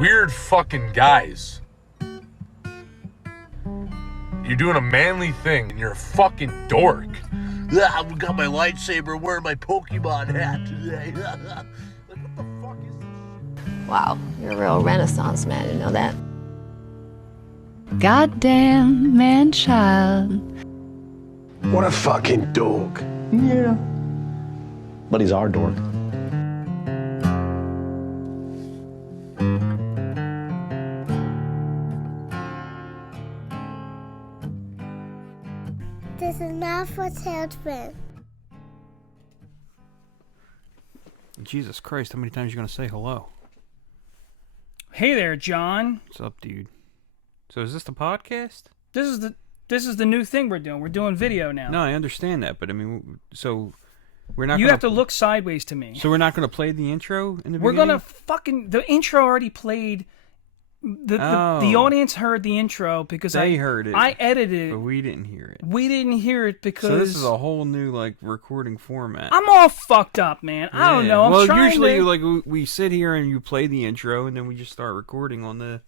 weird fucking guys. You're doing a manly thing, and you're a fucking dork. I've got my lightsaber, wearing my Pokemon hat today. Like, what the fuck is this shit? Wow, you're a real Renaissance man, you know that? Goddamn man-child. What a fucking dork. Yeah. But he's our dork. This is not for children. Jesus Christ, how many times are you going to say hello? Hey there, John. What's up, dude? So is this the podcast? This is the new thing we're doing. We're doing video now. No, I understand that, but I mean, so we're not. You have to look sideways to me. So we're not going to play the intro in the We're beginning? gonna fucking the intro already played. The audience heard the intro because they heard it. I edited it, but we didn't hear it. We didn't hear it because so this is a whole new like recording format. I'm all fucked up, man. I don't know. Well, usually like we sit here and you play the intro and then we just start recording on the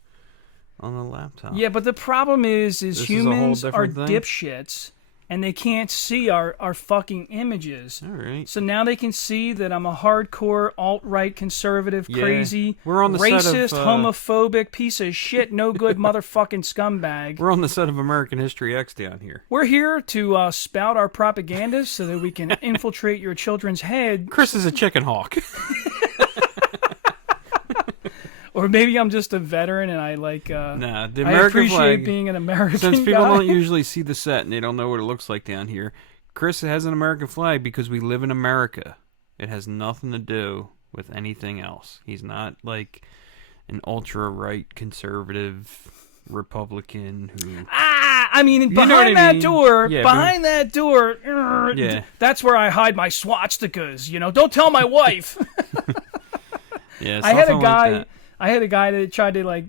laptop. Yeah, but the problem is humans are thing? dipshits. And they can't see our fucking images. All right. So now they can see that I'm a hardcore alt-right conservative, crazy, we're on the racist, set of, homophobic, piece of shit, no good motherfucking scumbag. We're on the set of American History X down here. We're here to spout our propaganda so that we can infiltrate your children's head. Chris is a chicken hawk. Or maybe I'm just a veteran and I like. Nah, the American I appreciate flag, being an American. Since people guy. don't usually see the set and they don't know what it looks like down here, Chris has an American flag because we live in America. It has nothing to do with anything else. He's not like an ultra-right conservative Republican who. I mean, behind that door, Yeah. That's where I hide my swastikas. You know, don't tell my wife. Yeah, I had a like guy. that. I had a guy that tried to like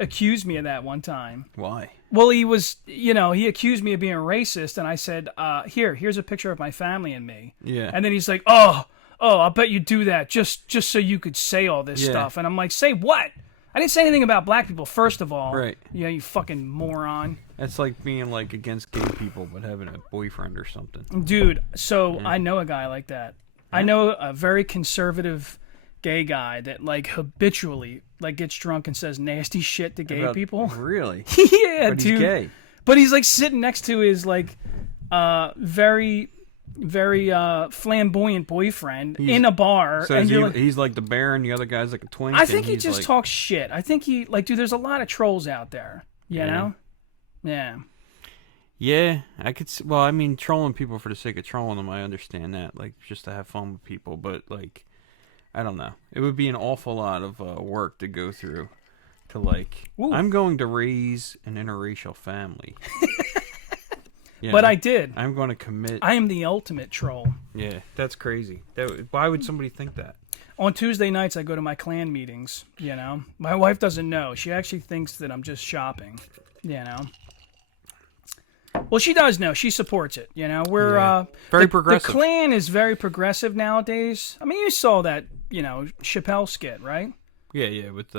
accuse me of that one time. Why? Well, he accused me of being racist, and I said, here's a picture of my family and me. Yeah. And then he's like, oh, I bet you do that just so you could say all this stuff. And I'm like, say what? I didn't say anything about black people, first of all. Right. Yeah, you fucking moron. That's like being like against gay people but having a boyfriend or something. Dude, so I know a guy like that. I know a very conservative gay guy that like habitually like gets drunk and says nasty shit to gay people. Really? Yeah, but dude. He's gay. But he's like sitting next to his like very flamboyant boyfriend in a bar. So and he's like the bear and the other guy's like a twink. I think he just talks shit. I think he like, dude, there's a lot of trolls out there. You know? Yeah. Yeah, I could. Well, I mean, trolling people for the sake of trolling them, I understand that. Like just to have fun with people, but like. I don't know. It would be an awful lot of work to go through to like. Ooh. I'm going to raise an interracial family. But I did. I'm going to commit. I am the ultimate troll. Yeah, that's crazy. Why would somebody think that? On Tuesday nights, I go to my clan meetings. You know, my wife doesn't know. She actually thinks that I'm just shopping. You know. Well, she does know. She supports it. You know, we're very progressive. The Klan is very progressive nowadays. I mean, you saw that, Chappelle skit, right? Yeah, with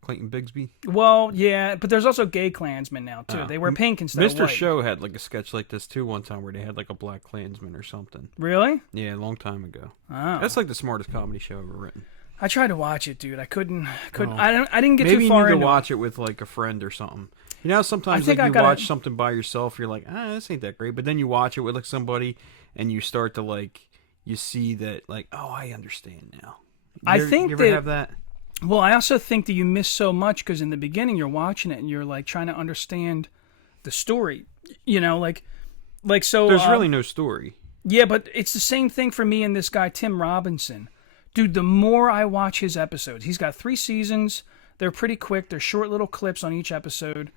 Clayton Bigsby. Well, yeah, but there's also gay Klansmen now too. They wear pink instead of white. Mr. Show had like a sketch like this too one time where they had like a black Klansman or something. Really? Yeah, a long time ago. Oh. That's like the smartest comedy show ever written. I tried to watch it, dude. I couldn't. Oh. I didn't get Maybe too far you need into to watch it with like a friend or something. You know, sometimes like you watch something by yourself, you're like, this ain't that great. But then you watch it with like somebody, and you start to like, you see that like, oh, I understand now. I think you ever have that? Well, I also think that you miss so much because in the beginning you're watching it and you're like trying to understand the story. You know, like so. There's really no story. Yeah, but it's the same thing for me and this guy Tim Robinson. Dude, the more I watch his episodes, he's got 3 seasons. They're pretty quick. They're short little clips on each episode.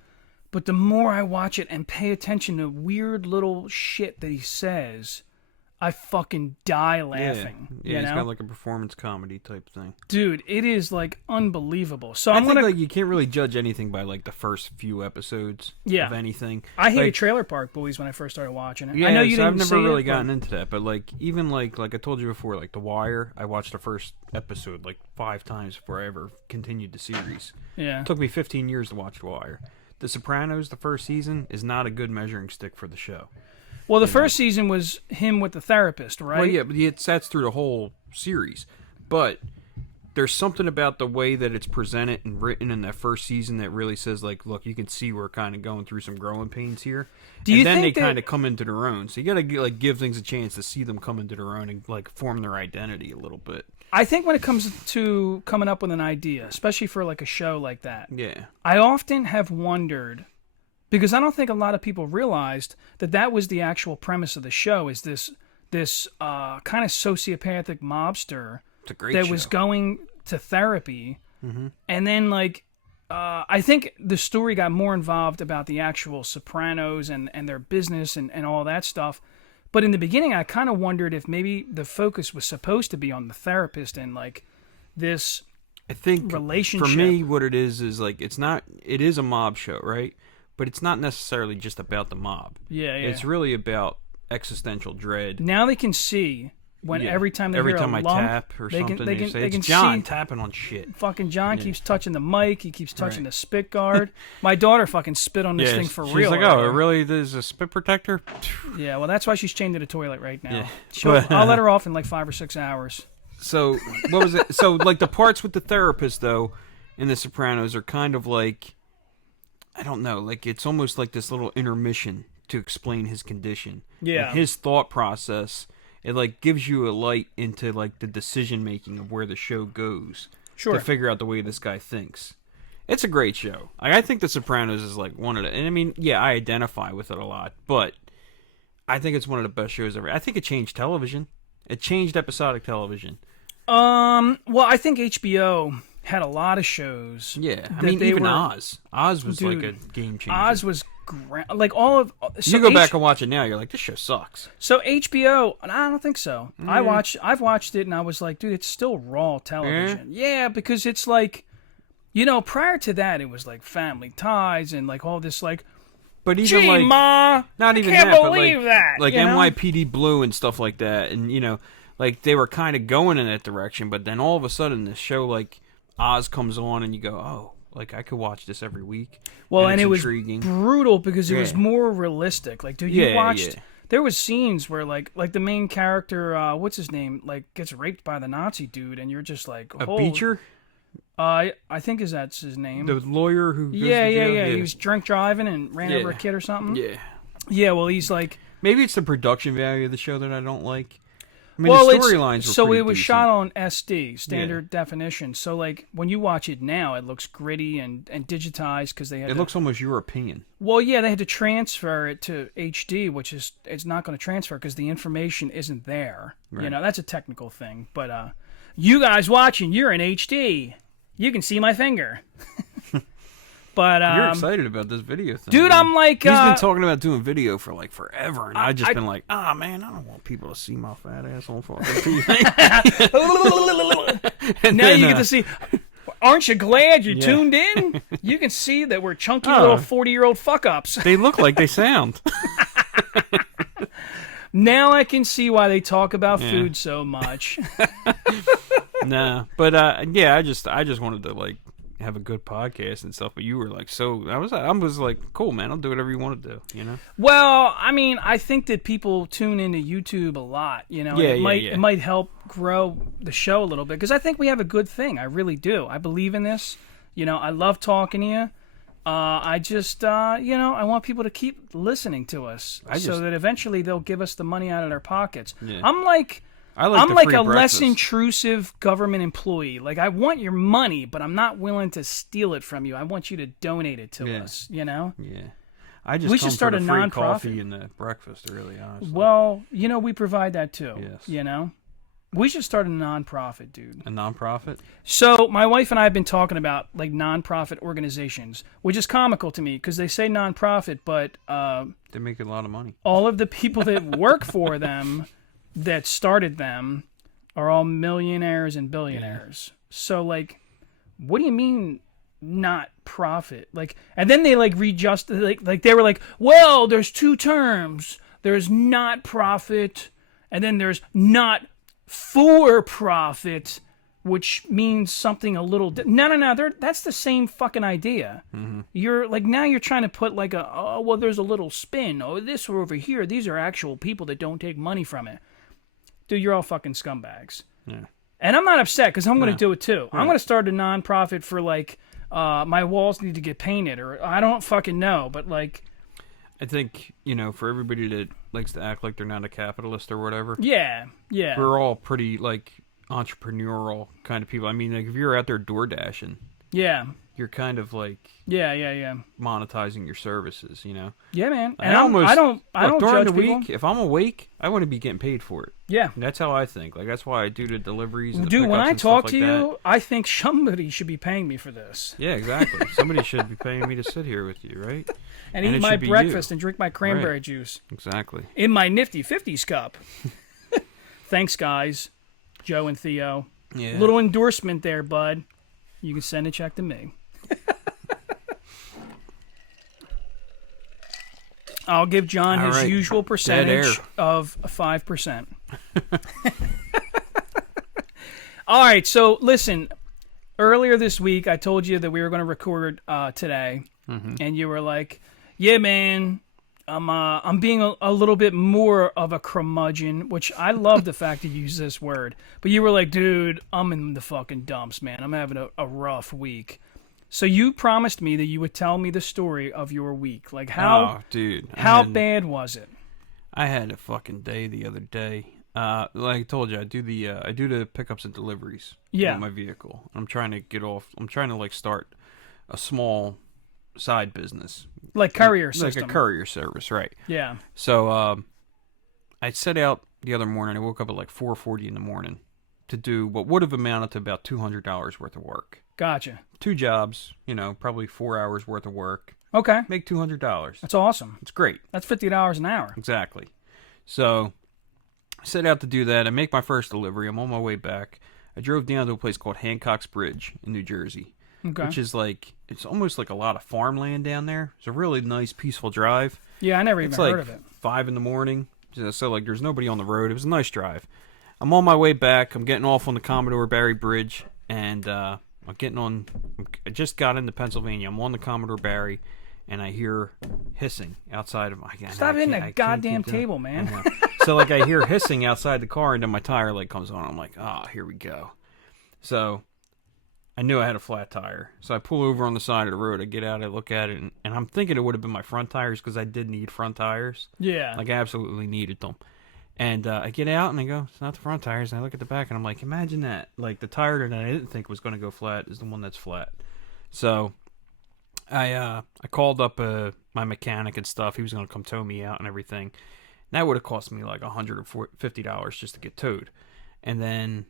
But the more I watch it and pay attention to weird little shit that he says, I fucking die laughing. Yeah, you he's know? got like a performance comedy type thing. Dude, it is like unbelievable. So I I'm think gonna. like you can't really judge anything by like the first few episodes of anything. I hated like, Trailer Park Boys when I first started watching it. Yeah, I know you so didn't I've never see really it, gotten but... into that, but like even like I told you before, like The Wire, I watched the first episode like 5 times before I ever continued the series. Yeah. It took me 15 years to watch The Wire. The Sopranos, the first season, is not a good measuring stick for the show. Well, the first season was him with the therapist, right? Well, yeah, but that's through the whole series. But there's something about the way that it's presented and written in that first season that really says, like, look, you can see we're kind of going through some growing pains here. Do you and then think they that... kind of come into their own. So you got to like give things a chance to see them come into their own and like form their identity a little bit. I think when it comes to coming up with an idea, especially for like a show like that, Yeah. I often have wondered, because I don't think a lot of people realized that was the actual premise of the show, is this kind of sociopathic mobster It's a great that show. was going to therapy, and then like I think the story got more involved about the actual Sopranos and their business and all that stuff. But in the beginning, I kind of wondered if maybe the focus was supposed to be on the therapist and like this I think relationship. For me, what it is like it is a mob show, right? But it's not necessarily just about the mob. Yeah. It's really about existential dread. Now they can see when every time they hear a I lump, tap or they something, can, they say, they can it's John see tapping on shit. fucking John keeps touching the mic. He keeps touching Right. the spit guard. My daughter fucking spit on this thing for she's real. like, right oh, here. really? There's a spit protector? Yeah, well, that's why she's chained to the toilet right now. Yeah. I'll let her off in like 5 or 6 hours. So, what was it? So, like, the parts with the therapist, though, in The Sopranos are kind of like, I don't know, like, it's almost like this little intermission to explain his condition. Yeah. And his thought process, it, like, gives you a light into, like, the decision-making of where the show goes. Sure. To figure out the way this guy thinks. It's a great show. Like, I think The Sopranos is, like, one of the... And, I mean, yeah, I identify with it a lot, but I think it's one of the best shows ever. I think it changed television. It changed episodic television. Well, I think HBO had a lot of shows. Yeah, I mean, even Oz. Oz was like a game changer. Oz was like all of. So you go back and watch it now, you're like, this show sucks. So HBO, I don't think so. I've watched it, and I was like, dude, it's still raw television. Yeah, because it's like, you know, prior to that, it was like Family Ties and like all this like. But even Gee, like, Ma, not even I can't that, believe but like, that. like you know? NYPD Blue and stuff like that, and you know, like they were kind of going in that direction, but then all of a sudden, this show like Oz comes on, and you go, oh, like I could watch this every week. Well, and it intriguing. was brutal because it was more realistic. Like, dude, you watched. Yeah. There was scenes where like the main character, what's his name, like gets raped by the Nazi dude, and you're just like, A Beecher. I think that's his name. The lawyer who goes to yeah. jail? He was drunk driving and ran over a kid or something. Yeah. Yeah, well, he's like... Maybe it's the production value of the show that I don't like. I mean, well, the storylines were so pretty it was decent. shot on SD, standard definition. So, like, when you watch it now, it looks gritty and digitized because they had It looks almost European. Well, yeah, they had to transfer it to HD, which is it's not going to transfer because the information isn't there. Right. You know, that's a technical thing. But you guys watching, you're in HD. You can see my finger. But You're excited about this video thing, dude. man. I'm like, he's been talking about doing video for like forever, and I've just I- been like, man, I don't want people to see my fat ass on fucking TV. now you get to see. Aren't you glad you tuned in? You can see that we're chunky little 40-year-old fuck ups. They look like they sound. Now I can see why they talk about food so much. Nah, but yeah, I just wanted to like have a good podcast and stuff. But you were like, so I was like, cool, man. I'll do whatever you want to do. You know. Well, I mean, I think that people tune into YouTube a lot. You know, it might help grow the show a little bit because I think we have a good thing. I really do. I believe in this. You know, I love talking to you. I just, you know, I want people to keep listening to us so that eventually they'll give us the money out of their pockets. Yeah. I'm like a less intrusive government employee. Like, I want your money, but I'm not willing to steal it from you. I want you to donate it to us, you know? Yeah. We should start for a the free nonprofit. coffee and the breakfast, really, honestly. Well, you know, we provide that too. Yes. You know? We should start a nonprofit, dude. A nonprofit? So my wife and I have been talking about like nonprofit organizations, which is comical to me because they say nonprofit, but they make a lot of money. All of the people that work for them that started them are all millionaires and billionaires. So, like, what do you mean not profit? Like, and then they, like, like they were like, well, there's two terms. There's not profit, and then there's not for profit, which means something a little no, that's the same fucking idea. You're like, now you're trying to put like there's a little spin, this or over here, these are actual people that don't take money from it. Dude, you're all fucking scumbags. Yeah. And I'm not upset because I'm going to do it too. I'm going to start a non-profit for like my walls need to get painted, or I don't fucking know, but like, I think, for everybody that likes to act like they're not a capitalist or whatever. yeah, We're all pretty, like, entrepreneurial kind of people. I mean, like, if you're out there door dashing, yeah, you're kind of like yeah, monetizing your services, yeah, man. I And I don't during judge the people. week, if I'm awake, I want to be getting paid for it. Yeah. And that's how I think. Like, that's why I do the deliveries. And the Dude, when pickups I and stuff talk like to that. you, I think somebody should be paying me for this. Yeah, exactly. Somebody should be paying me to sit here with you, right? And it eat my should be breakfast you. and drink my cranberry Right. juice Exactly. in my nifty 50s cup. Thanks, guys. Joe and Theo. Yeah. Little endorsement there, bud. You can send a check to me. I'll give John All his right. usual Dead percentage air. of 5%. All right, so listen. Earlier this week, I told you that we were going to record today, and you were like, "Yeah, man, I'm being a little bit more of a curmudgeon," which I love the fact you use this word. But you were like, "Dude, I'm in the fucking dumps, man. I'm having a rough week." So you promised me that you would tell me the story of your week. Like Oh, dude. how bad was it? I had a fucking day the other day. Like I told you, I do the pickups and deliveries Yeah. with my vehicle. I'm trying to get off. I'm trying to like start a small side business, Like courier system. like a courier service, right? Yeah. So I set out the other morning. I woke up at like 4:40 in the morning to do what would have amounted to about $200 worth of work. Gotcha. 2 jobs, probably 4 hours worth of work. Okay. Make $200. That's awesome. It's great. That's $50 an hour. Exactly. So I set out to do that. I make my first delivery. I'm on my way back. I drove down to a place called Hancock's Bridge in New Jersey, Okay. which is like, it's almost like a lot of farmland down there. It's a really nice, peaceful drive. Yeah, I never even It's like heard of it. 5 in the morning. So like there's nobody on the road. It was a nice drive. I'm on my way back. I'm getting off on the Commodore Barry Bridge, and I just got into Pennsylvania. I'm on the Commodore Barry, and I hear hissing outside of my. Stop hitting I that can't goddamn keep doing- table, man. I know. So like I hear hissing outside the car, and then my tire light comes on. I'm like, here we go. So I knew I had a flat tire. So I pull over on the side of the road. I get out, I look at it, and I'm thinking it would have been my front tires because I did need front tires. Yeah. Like I absolutely needed them. And I get out and I go, it's not the front tires. And I look at the back and I'm like, imagine that. Like the tire that I didn't think was going to go flat is the one that's flat. So I called up my mechanic and stuff. He was going to come tow me out and everything. And that would have cost me like $150 just to get towed. And then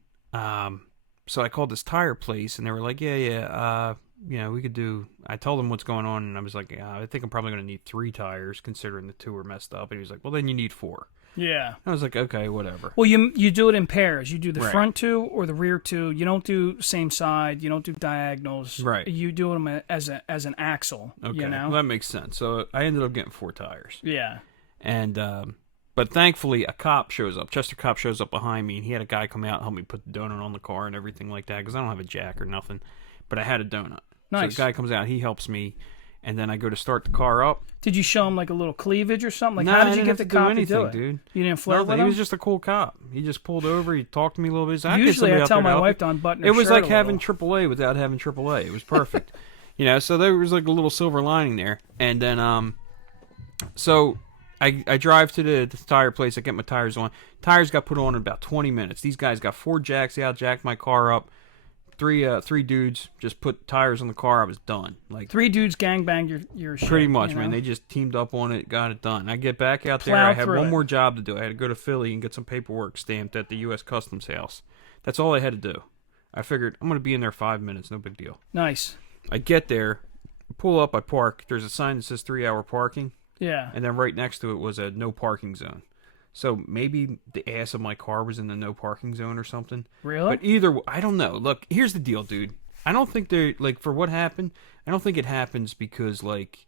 so I called this tire place and they were like, yeah, we could do. I told them what's going on and I was like, I think I'm probably going to need 3 tires considering the 2 were messed up. And he was like, well, then you need 4. Yeah. I was like, okay, whatever. Well, you do it in pairs. You do the Right. front 2 or the rear 2. You don't do same side. You don't do diagonals. Right. You do them as an axle. Okay, You know. well, that makes sense. So I ended up getting 4 tires. Yeah. And but thankfully, a cop shows up. Chester cop shows up behind me, and he had a guy come out and help me put the donut on the car and everything like that because I don't have a jack or nothing, but I had a donut. Nice. So the guy comes out, he helps me, and then I go to start the car up. Did you show him like a little cleavage or something? Like No, how I did you didn't get have the to do cop anything, to do it? dude. You didn't flirt Nothing. with He him? was just a cool cop. He just pulled over. He talked to me a little bit. He's like, Usually I tell my wife to to unbutton her It was shirt like a having little. AAA without having AAA. It was perfect. So there was like a little silver lining there. And then so I drive to the tire place. I get my tires on. Tires got put on in about 20 minutes. These guys got 4 jacks out, jacked my car up. Three dudes just put tires on the car. I was done. Like 3 dudes gangbanged your shit. pretty much, you man. know? They just teamed up on it, got it done. I get back out there. Plowed I had through one it. more job to do. I had to go to Philly and get some paperwork stamped at the U.S. Customs House. That's all I had to do. I figured I'm going to be in there 5 minutes. No big deal. Nice. I get there, pull up, I park. There's a sign that says 3-hour parking. Yeah. And then right next to it was a no parking zone. So maybe the ass of my car was in the no parking zone or something. Really? But either I don't know. Look, here's the deal, dude. I don't think they're like for what happened. I don't think it happens because like,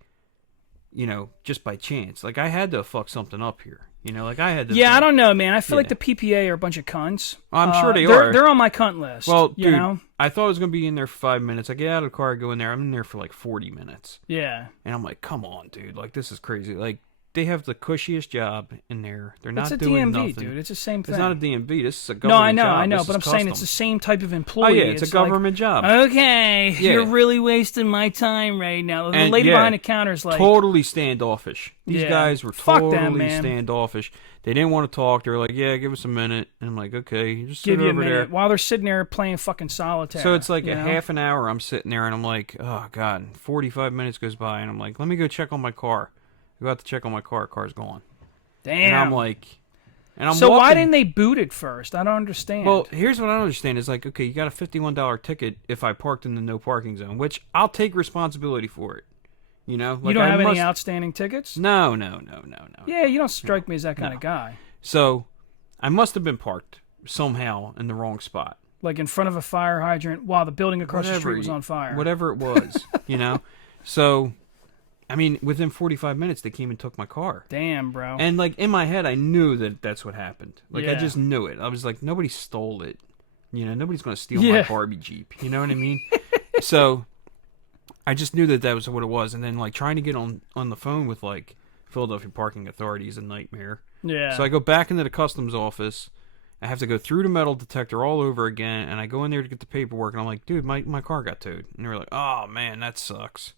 you know, just by chance. Like I had to fuck something up here. You know, like I had to. Yeah, I don't know, man. I feel like the PPA are a bunch of cunts. I'm sure they are. They're on my cunt list. Well, dude, you know? I thought I was gonna be in there for 5 minutes. I get out of the car, I go in there. I'm in there for like 40 minutes. Yeah. And I'm like, come on, dude. Like this is crazy. Like they have the cushiest job in there. They're not doing DMV, nothing. dude. It's the same thing. It's not a DMV. This is a government job. I know, This but I'm is saying it's the customs. same type of Oh employee. yeah, it's a government job. Okay, Yeah. you're really wasting my time right now. The And, lady yeah, behind the counter's like, totally standoffish. These Yeah. guys were Fuck totally them, man. standoffish. They didn't want to talk. They were like, "Yeah, give us a minute." And I'm like, "Okay, just sit give you a over minute there." while they're sitting there playing fucking solitaire. So it's like you a know? half an hour. I'm sitting there and I'm like, "Oh God!" 45 minutes goes by and I'm like, "Let me go check on my car." I go out to check on my car. Car's gone. Damn. And I'm like, so why walking- didn't they boot it first? I don't understand. Well, here's what I don't understand is like, okay, you got a $51 ticket if I parked in the no parking zone, which I'll take responsibility for it. You know, like you don't I have any must- outstanding tickets? No. Yeah, you don't strike me as that kind of guy. So, I must have been parked somehow in the wrong spot. Like in front of a fire hydrant while the building across the street was on fire. Whatever it was, you know. So, I mean, within 45 minutes, they came and took my car. Damn, bro. And like in my head, I knew that that's what happened. Like I Yeah. just knew it. I was like, nobody stole it. You know, nobody's gonna steal Yeah. my Barbie Jeep. You know what I mean? So, I just knew that that was what it was. And then like trying to get on the phone with like Philadelphia Parking Authority is a nightmare. Yeah. So I go back into the customs office. I have to go through the metal detector all over again, and I go in there to get the paperwork, and I'm like, dude, my car got towed. And they're like, oh, man, that sucks.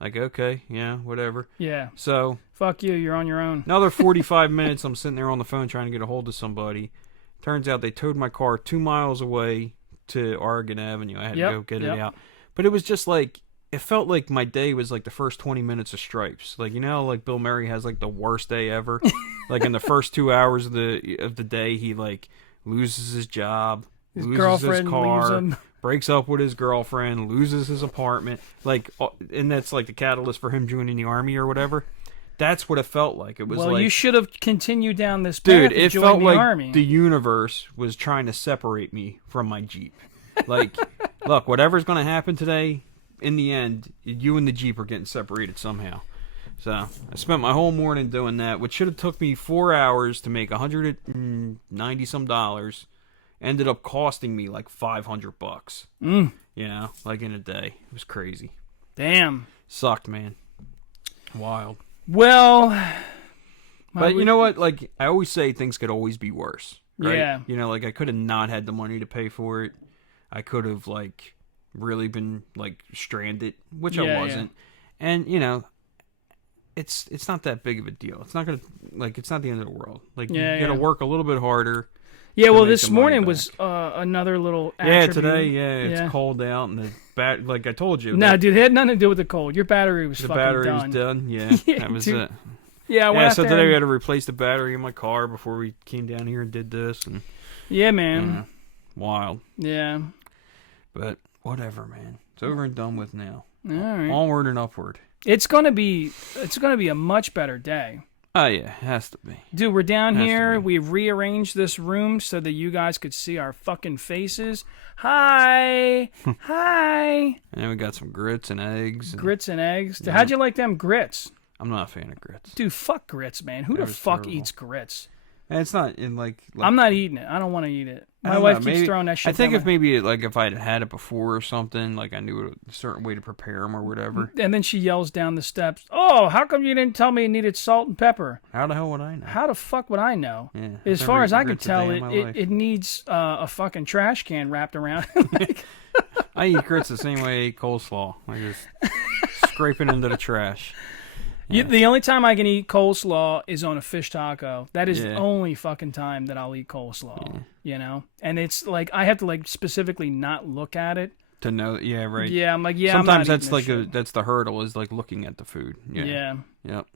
Like, okay, yeah, whatever. Yeah. So, Fuck you, you're on your own. another 45 minutes, I'm sitting there on the phone trying to get a hold of somebody. Turns out they towed my car 2 miles away to Oregon Avenue. I had to go get it out. But it was just like, it felt like my day was like the first 20 minutes of Stripes. Like, you know, like Bill Murray has like the worst day ever. Like in the first 2 hours of the day, he like loses his job, loses girlfriend his car, leaves him. breaks up with his girlfriend, loses his apartment. Like, and that's like the catalyst for him joining the army or whatever. That's what it felt like. It was well, like, you should have continued down this path dude, and it joined felt the like army. the universe was trying to separate me from my Jeep. Like, look, whatever's going to happen today, in the end, you and the Jeep are getting separated somehow. So I spent my whole morning doing that, which should have took me 4 hours to make $190 some. Ended up costing me like $500. You know, like in a day. It was crazy. Damn. Sucked, man. Wild. Well, But you know what? Like, I always say things could always be worse. Right? Yeah. You know, like, I could have not had the money to pay for it. I could have, like, really been, like, stranded, which Yeah, I wasn't. And, you know, it's not that big of a deal. It's not going to, like, it's not the end of the world. Like, Yeah, you got to yeah. work a little bit harder. yeah, well, make this the money morning back. was another little Yeah, attribute. today, it's cold out, and the like I told you. No, the, dude, it had nothing to do with the cold. Your battery was the fucking battery done. was done. Yeah, Yeah, that was dude. it. Yeah, I went Yeah, out so there today we had and- to replace the battery in my car before we came down here and did this, and Yeah, man. wild. Yeah. But whatever, man. It's over and done with now. All right. Onward and upward. It's gonna be a much better day. Oh yeah, it has to be. Dude, we're down Has to here. be. We've rearranged this room so that you guys could see our fucking faces. Hi. Hi. And then we got some grits and eggs. And Grits and eggs. How'd you like them grits? I'm not a fan of grits. Dude, fuck grits, man. Who That the was fuck terrible. eats grits? And it's not in like I'm not eating it. I don't want to eat it. I My don't wife know, keeps maybe- throwing that shit I think down if my- maybe like if I had it before or something, like I knew a certain way to prepare them or whatever. And then she yells down the steps, "Oh, how come you didn't tell me it needed salt and pepper?" How the hell would I know? How the fuck would I know? Yeah, As I've far never as I eaten could grits a day tell, in my life. it needs a fucking trash can wrapped around. I eat grits the same way I eat coleslaw. I just scrape it into the trash. The only time I can eat coleslaw is on a fish taco. That is the Yeah. only fucking time that I'll eat coleslaw. You know, and it's like I have to like specifically not look at it. To know, yeah, right. Yeah, I'm like, yeah. Sometimes I'm not that's eating like this shit. that's the hurdle is like looking at the food. Yeah. Yeah. Yep.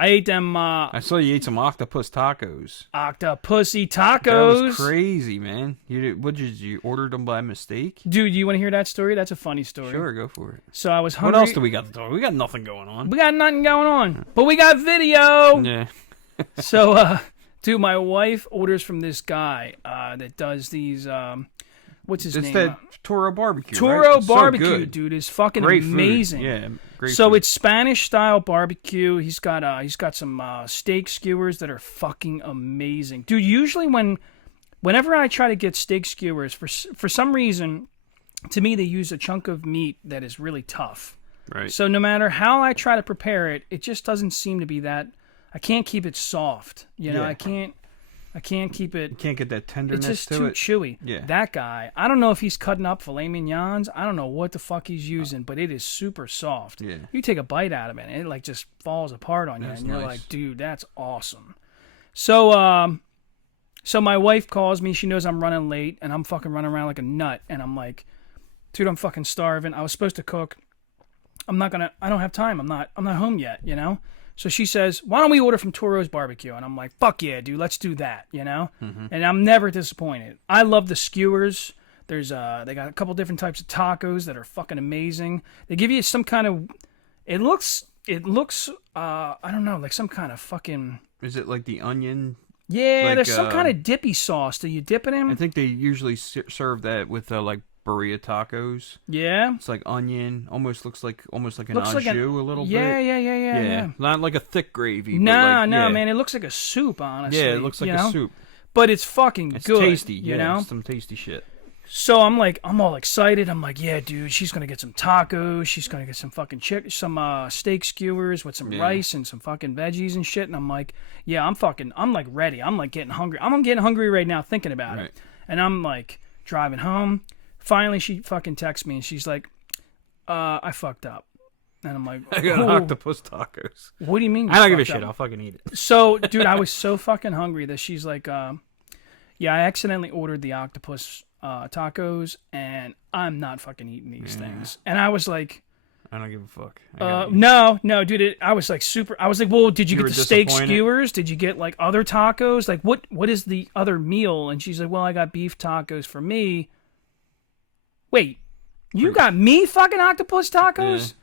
I ate them I saw you ate some octopus tacos. octopussy That tacos. was crazy, man. You ordered them by mistake? Dude, you want to hear that story? That's a funny story. Sure, go for it. So I was What hungry. else do we got to talk? We got nothing going on. We got nothing going on, but we got video. Yeah. So Dude, my wife orders from this guy that does these. What's his It's name? that Toro barbecue. Toro right? It's so barbecue, good. dude, is fucking Great food. amazing. Yeah, great. So food. it's Spanish style barbecue. He's got some steak skewers that are fucking amazing, dude. Usually whenever I try to get steak skewers, for some reason, to me they use a chunk of meat that is really tough. right. So no matter how I try to prepare it, it just doesn't seem to be that. I can't keep it soft. You know, Yeah. I can't keep it. You can't get that tenderness It's just to too it. chewy. Yeah. That guy, I don't know if he's cutting up filet mignons. I don't know what the fuck he's using, but it is super soft. Yeah. You take a bite out of it, and it like just falls apart on you, That's and you're nice. like, dude, that's awesome. So, so my wife calls me. She knows I'm running late, and I'm fucking running around like a nut, and I'm like, dude, I'm fucking starving. I was supposed to cook. I don't have time. I'm not home yet, you know? So she says, why don't we order from Toro's Barbecue? And I'm like, fuck yeah, dude, let's do that, you know? And I'm never disappointed. I love the skewers. There's they got a couple different types of tacos that are fucking amazing. They give you some kind of, it looks I don't know, like some kind of fucking, Is it like the onion? yeah, Like, there's some kind of dippy sauce. Do you dip it in? I think they usually serve that with like burrito tacos. Yeah. It's like onion, almost looks like an Looks au like jus an- a little Yeah, bit. yeah. Not like a thick gravy. No, but like, no, yeah. man. It looks like a soup, honestly. Yeah, it looks like you a know? soup. But it's fucking It's good. tasty. You Yeah, know? it's some tasty shit. So I'm all excited. I'm like, yeah, dude, she's gonna get some tacos. She's gonna get some fucking some steak skewers with some rice and some fucking veggies and shit. And I'm like, yeah, I'm like ready. I'm like getting hungry. I'm getting hungry right now thinking about Right. it. And I'm like driving home. Finally, she fucking texts me and she's like, I fucked up. And I'm like, I got "Oh, octopus tacos. what do you mean? You I don't give a fucked shit. up?" I'll fucking eat it. So, dude, I was so fucking hungry that she's like, yeah, I accidentally ordered the octopus tacos, and I'm not fucking eating these things. And I was like, I don't give a fuck. I gotta eat. no, dude, I was like well, did you You get were the steak disappointed? skewers? Did you get like other tacos? Like, what is the other meal? And she's like, well, I got beef tacos for me. Wait, you got me fucking octopus tacos?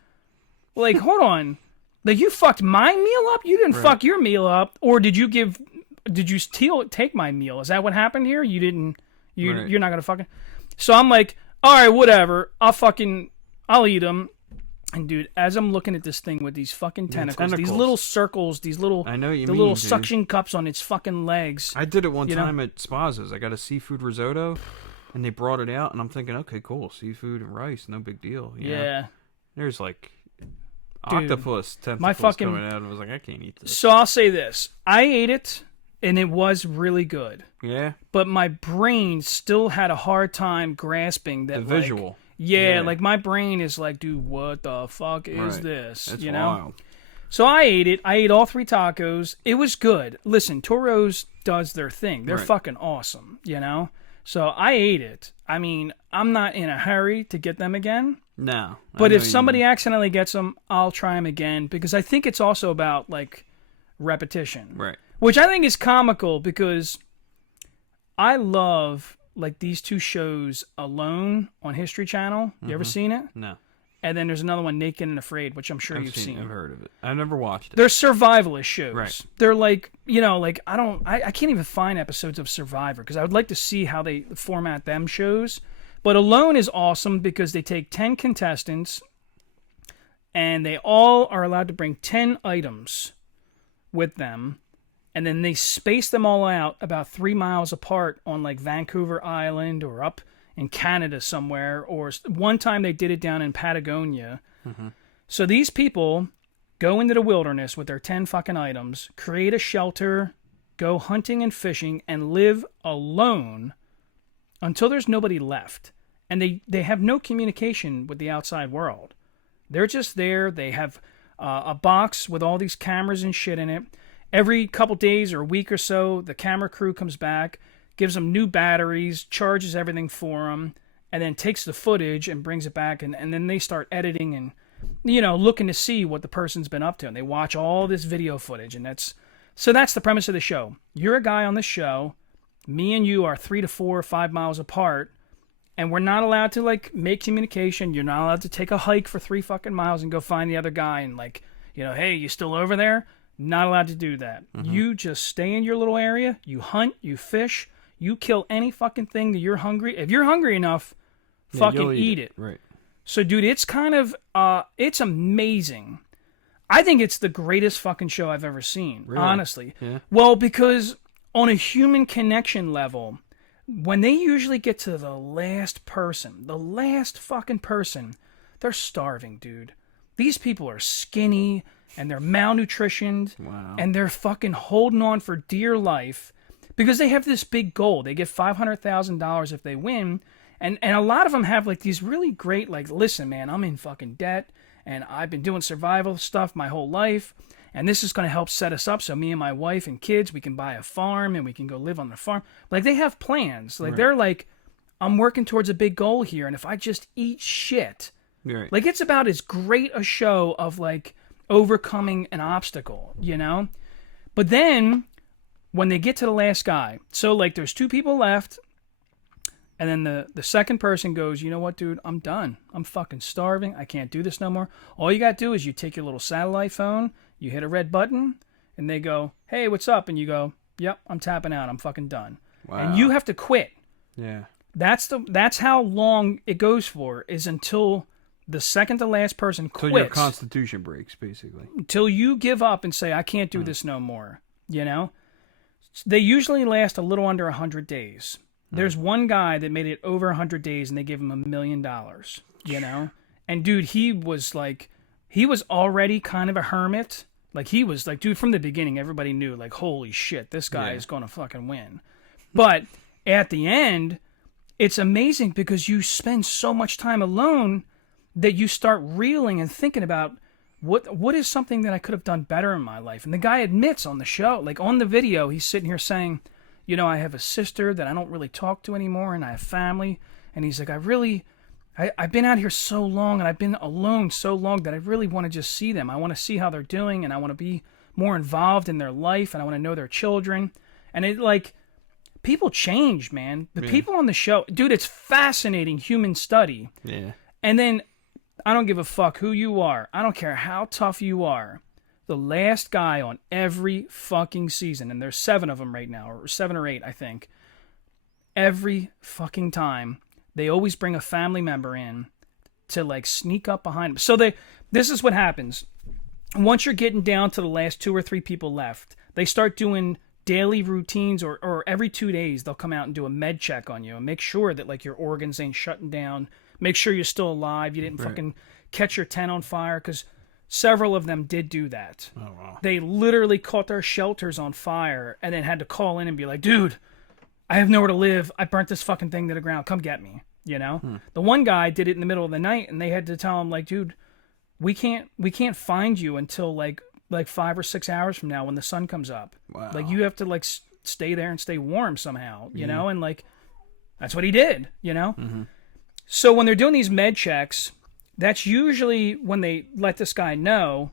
Like, hold on. Like, you fucked my meal up? You didn't fuck your meal up, or did you take my meal? Is that what happened here? You didn't. Right. You're not gonna fucking. So I'm like, all right, whatever. I'll eat them. And dude, as I'm looking at this thing with these fucking tentacles, these tentacles. little circles, these little, I know what you the mean, little dude. suction cups on its fucking legs. I did it one You know? time at Spaza's. I got a seafood risotto, and they brought it out, and I'm thinking, okay, cool, seafood and rice, no big deal. you know? Yeah. There's like octopus tentacles my fucking- coming out. I was like, I can't eat this. So I'll say this: I ate it, and it was really good. Yeah, But my brain still had a hard time grasping that the like, visual. Yeah, like my brain is like, dude, what the fuck is Right. this? That's you know? wild. So I ate it. I ate all 3 tacos. It was good. Listen, Toro's does their thing. They're Right. fucking awesome, you know? So I ate it. I mean, I'm not in a hurry to get them again. No. But if somebody accidentally gets them, I'll try them again because I think it's also about like repetition. Right. Which I think is comical because I love like these 2 shows Alone on History Channel. You ever seen it? No. And then there's another one, Naked and Afraid, which I'm sure you've seen. I've heard of it. I've never watched it. They're survivalist shows. Right. They're like, you know, like I can't even find episodes of Survivor because I would like to see how they format them shows. But Alone is awesome because they take 10 contestants and they all are allowed to bring 10 items with them. And then they space them all out about 3 miles apart on like Vancouver Island or up in Canada somewhere. Or one time they did it down in Patagonia. So these people go into the wilderness with their 10 fucking items, create a shelter, go hunting and fishing, and live alone until there's nobody left. And they have no communication with the outside world. They're just there. They have a box with all these cameras and shit in it. Every couple days or a week or so, the camera crew comes back, gives them new batteries, charges everything for them, and then takes the footage and brings it back. And then they start editing and, you know, looking to see what the person's been up to. And they watch all this video footage. And that's the premise of the show. You're a guy on the show. Me and you are 3 to 4 or 5 miles apart. And we're not allowed to, like, make communication. You're not allowed to take a hike for 3 fucking miles and go find the other guy and, like, you know, hey, you still over there? Not allowed to do that. You just stay in your little area. You hunt, you fish, you kill any fucking thing that you're hungry. If you're hungry enough, fucking eat it. Right. So, dude, it's kind of, it's amazing. I think it's the greatest fucking show I've ever seen, Really? honestly. Yeah. Well, because on a human connection level, when they usually get to the last fucking person, they're starving, dude. These people are skinny, and they're malnutritioned, and they're fucking holding on for dear life because they have this big goal. They get $500,000 if they win, and a lot of them have like these really great, like, listen, man, I'm in fucking debt, and I've been doing survival stuff my whole life, and this is going to help set us up so me and my wife and kids, we can buy a farm and we can go live on the farm. Like, they have plans. Like, they're like, I'm working towards a big goal here, and if I just eat shit, like, it's about as great a show of, like, overcoming an obstacle, you know? But then, when they get to the last guy, so, like, there's 2 people left, and then the second person goes, you know what, dude, I'm done. I'm fucking starving. I can't do this no more. All you got to do is you take your little satellite phone, you hit a red button, and they go, hey, what's up? And you go, yep, I'm tapping out. I'm fucking done. Wow. And you have to quit. Yeah. That's how long it goes for, is until the second to last person quits. Until your constitution breaks, basically. Until you give up and say, I can't do this no more, you know? They usually last a little under 100 days. There's one guy that made it over 100 days, and they gave him $1 million, you know? And, dude, he was already kind of a hermit. Like, he was, like, dude, from the beginning, everybody knew, like, holy shit, this guy is going to fucking win. But at the end, it's amazing because you spend so much time alone that you start reeling and thinking about what is something that I could have done better in my life. And the guy admits on the show, like on the video, he's sitting here saying, you know, I have a sister that I don't really talk to anymore, and I have family. And he's like, I've been out here so long, and I've been alone so long that I really want to just see them. I want to see how they're doing, and I want to be more involved in their life, and I want to know their children. And it, like, people change, man. The people on the show, dude, it's fascinating human study. Yeah. And then, I don't give a fuck who you are. I don't care how tough you are. The last guy on every fucking season, and there's 7 of them right now, or 7 or 8, I think. Every fucking time, they always bring a family member in to, like, sneak up behind them. So this is what happens. Once you're getting down to the last 2 or 3 people left, they start doing daily routines, or every 2 days, they'll come out and do a med check on you and make sure that, like, your organs ain't shutting down. Make sure you're still alive. You didn't fucking catch your tent on fire, because several of them did do that. Oh, wow. They literally caught their shelters on fire and then had to call in and be like, dude, I have nowhere to live. I burnt this fucking thing to the ground. Come get me, you know? The one guy did it in the middle of the night, and they had to tell him, like, dude, we can't find you until like 5 or 6 hours from now when the sun comes up. Wow. Like, you have to, like, stay there and stay warm somehow, you know? And, like, that's what he did, you know? Mm-hmm. So when they're doing these med checks, that's usually when they let this guy know,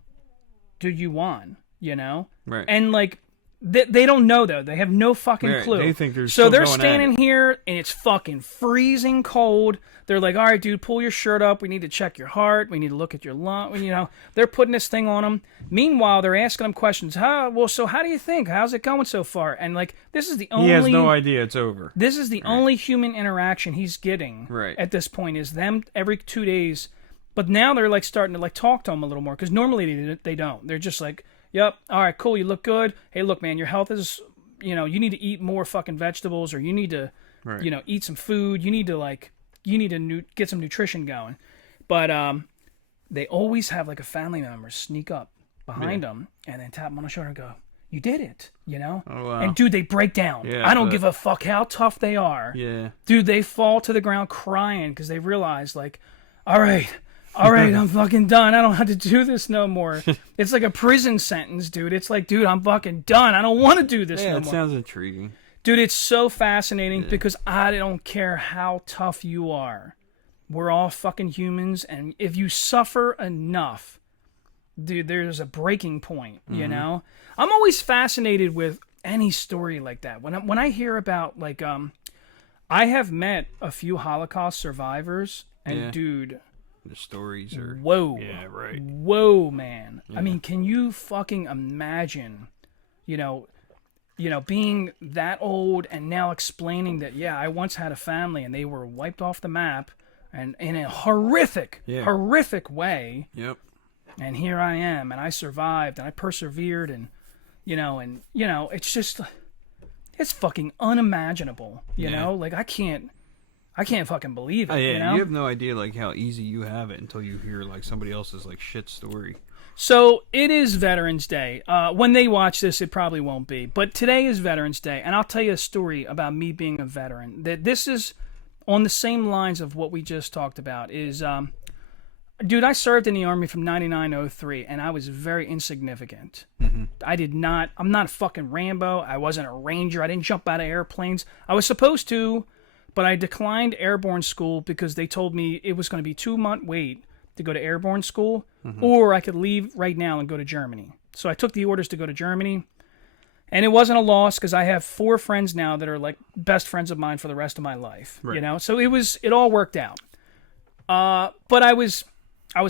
dude, you won, you know? Right. And, like, they don't know, though. They have no fucking clue. They think so they're standing here, and it's fucking freezing cold. They're like, all right, dude, pull your shirt up. We need to check your heart. We need to look at your lung. You know, they're putting this thing on him. Meanwhile, they're asking him questions. So how do you think? How's it going so far? And, like, this is the only... He has no idea it's over. This is the only human interaction he's getting at this point, is them every 2 days. But now they're, like, starting to, like, talk to him a little more, because normally they don't. They're just like, yep, all right, cool, you look good. Hey, look, man, your health is, you know, you need to eat more fucking vegetables, or you need to, you know, eat some food. You need to get some nutrition going. But they always have, like, a family member sneak up behind them and then tap them on the shoulder and go, you did it, you know? Oh, wow. And, dude, they break down. Yeah, I don't give a fuck how tough they are. Yeah. Dude, they fall to the ground crying because they realize, like, all right, I'm fucking done. I don't have to do this no more. It's like a prison sentence, dude. It's like, dude, I'm fucking done. I don't want to do this no more. That sounds intriguing. Dude, it's so fascinating because I don't care how tough you are. We're all fucking humans, and if you suffer enough, dude, there's a breaking point, you know? I'm always fascinated with any story like that. When I hear about, like, I have met a few Holocaust survivors, and dude, The stories are. Whoa. Yeah, right. Whoa, man. Yeah. I mean, can you fucking imagine, you know, being that old and now explaining that, yeah, I once had a family and they were wiped off the map and in a horrific way. Yep. And here I am, and I survived, and I persevered, and it's just, it's fucking unimaginable, you know? Like, I can't fucking believe it, Yeah, you know? you have no idea, like, how easy you have it until you hear, like, somebody else's, like, shit story. So, it is Veterans Day. When they watch this, it probably won't be. But today is Veterans Day, and I'll tell you a story about me being a veteran. That this is on the same lines of what we just talked about, is... Dude, I served in the Army from 99-03, and I was very insignificant. Mm-hmm. I'm not fucking Rambo. I wasn't a Ranger. I didn't jump out of airplanes. I was supposed to, but I declined airborne school because they told me it was going to be 2-month wait to go to airborne school, or I could leave right now and go to Germany. So I took the orders to go to Germany, and it wasn't a loss because I have 4 friends now that are like best friends of mine for the rest of my life. Right. You know, so it all worked out. But I was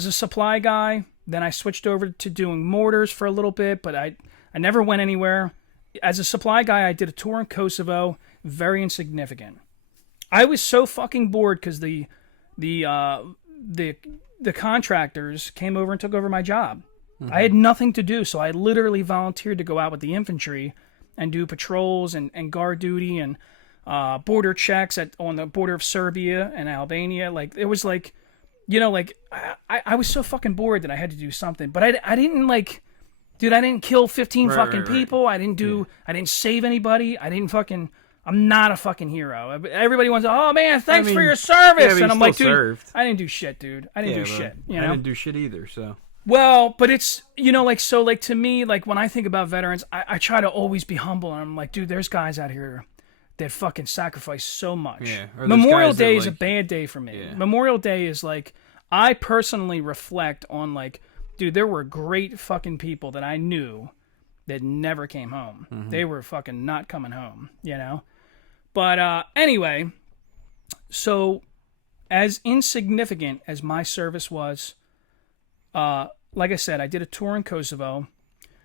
a supply guy. Then I switched over to doing mortars for a little bit, but I never went anywhere. As a supply guy, I did a tour in Kosovo, very insignificant. I was so fucking bored because the contractors came over and took over my job. Mm-hmm. I had nothing to do, so I literally volunteered to go out with the infantry and do patrols and guard duty and border checks on the border of Serbia and Albania. Like, it was like... You know, like, I was so fucking bored that I had to do something. But I didn't, like... Dude, I didn't kill 15 fucking people. I didn't save anybody. I'm not a fucking hero. Everybody wants to, oh, man, thanks for your service. Yeah, and I'm like, dude, served. I didn't do shit, dude. I didn't do shit. You know? I didn't do shit either, so... Well, but it's, you know, like, so, like, to me, like, when I think about veterans, I try to always be humble. And I'm like, dude, there's guys out here that fucking sacrifice so much. Yeah. Memorial Day is a bad day for me. Yeah. Memorial Day is like, I personally reflect on, like, dude, there were great fucking people that I knew that never came home. Mm-hmm. They were fucking not coming home, you know? But anyway, so as insignificant as my service was, like I said, I did a tour in Kosovo.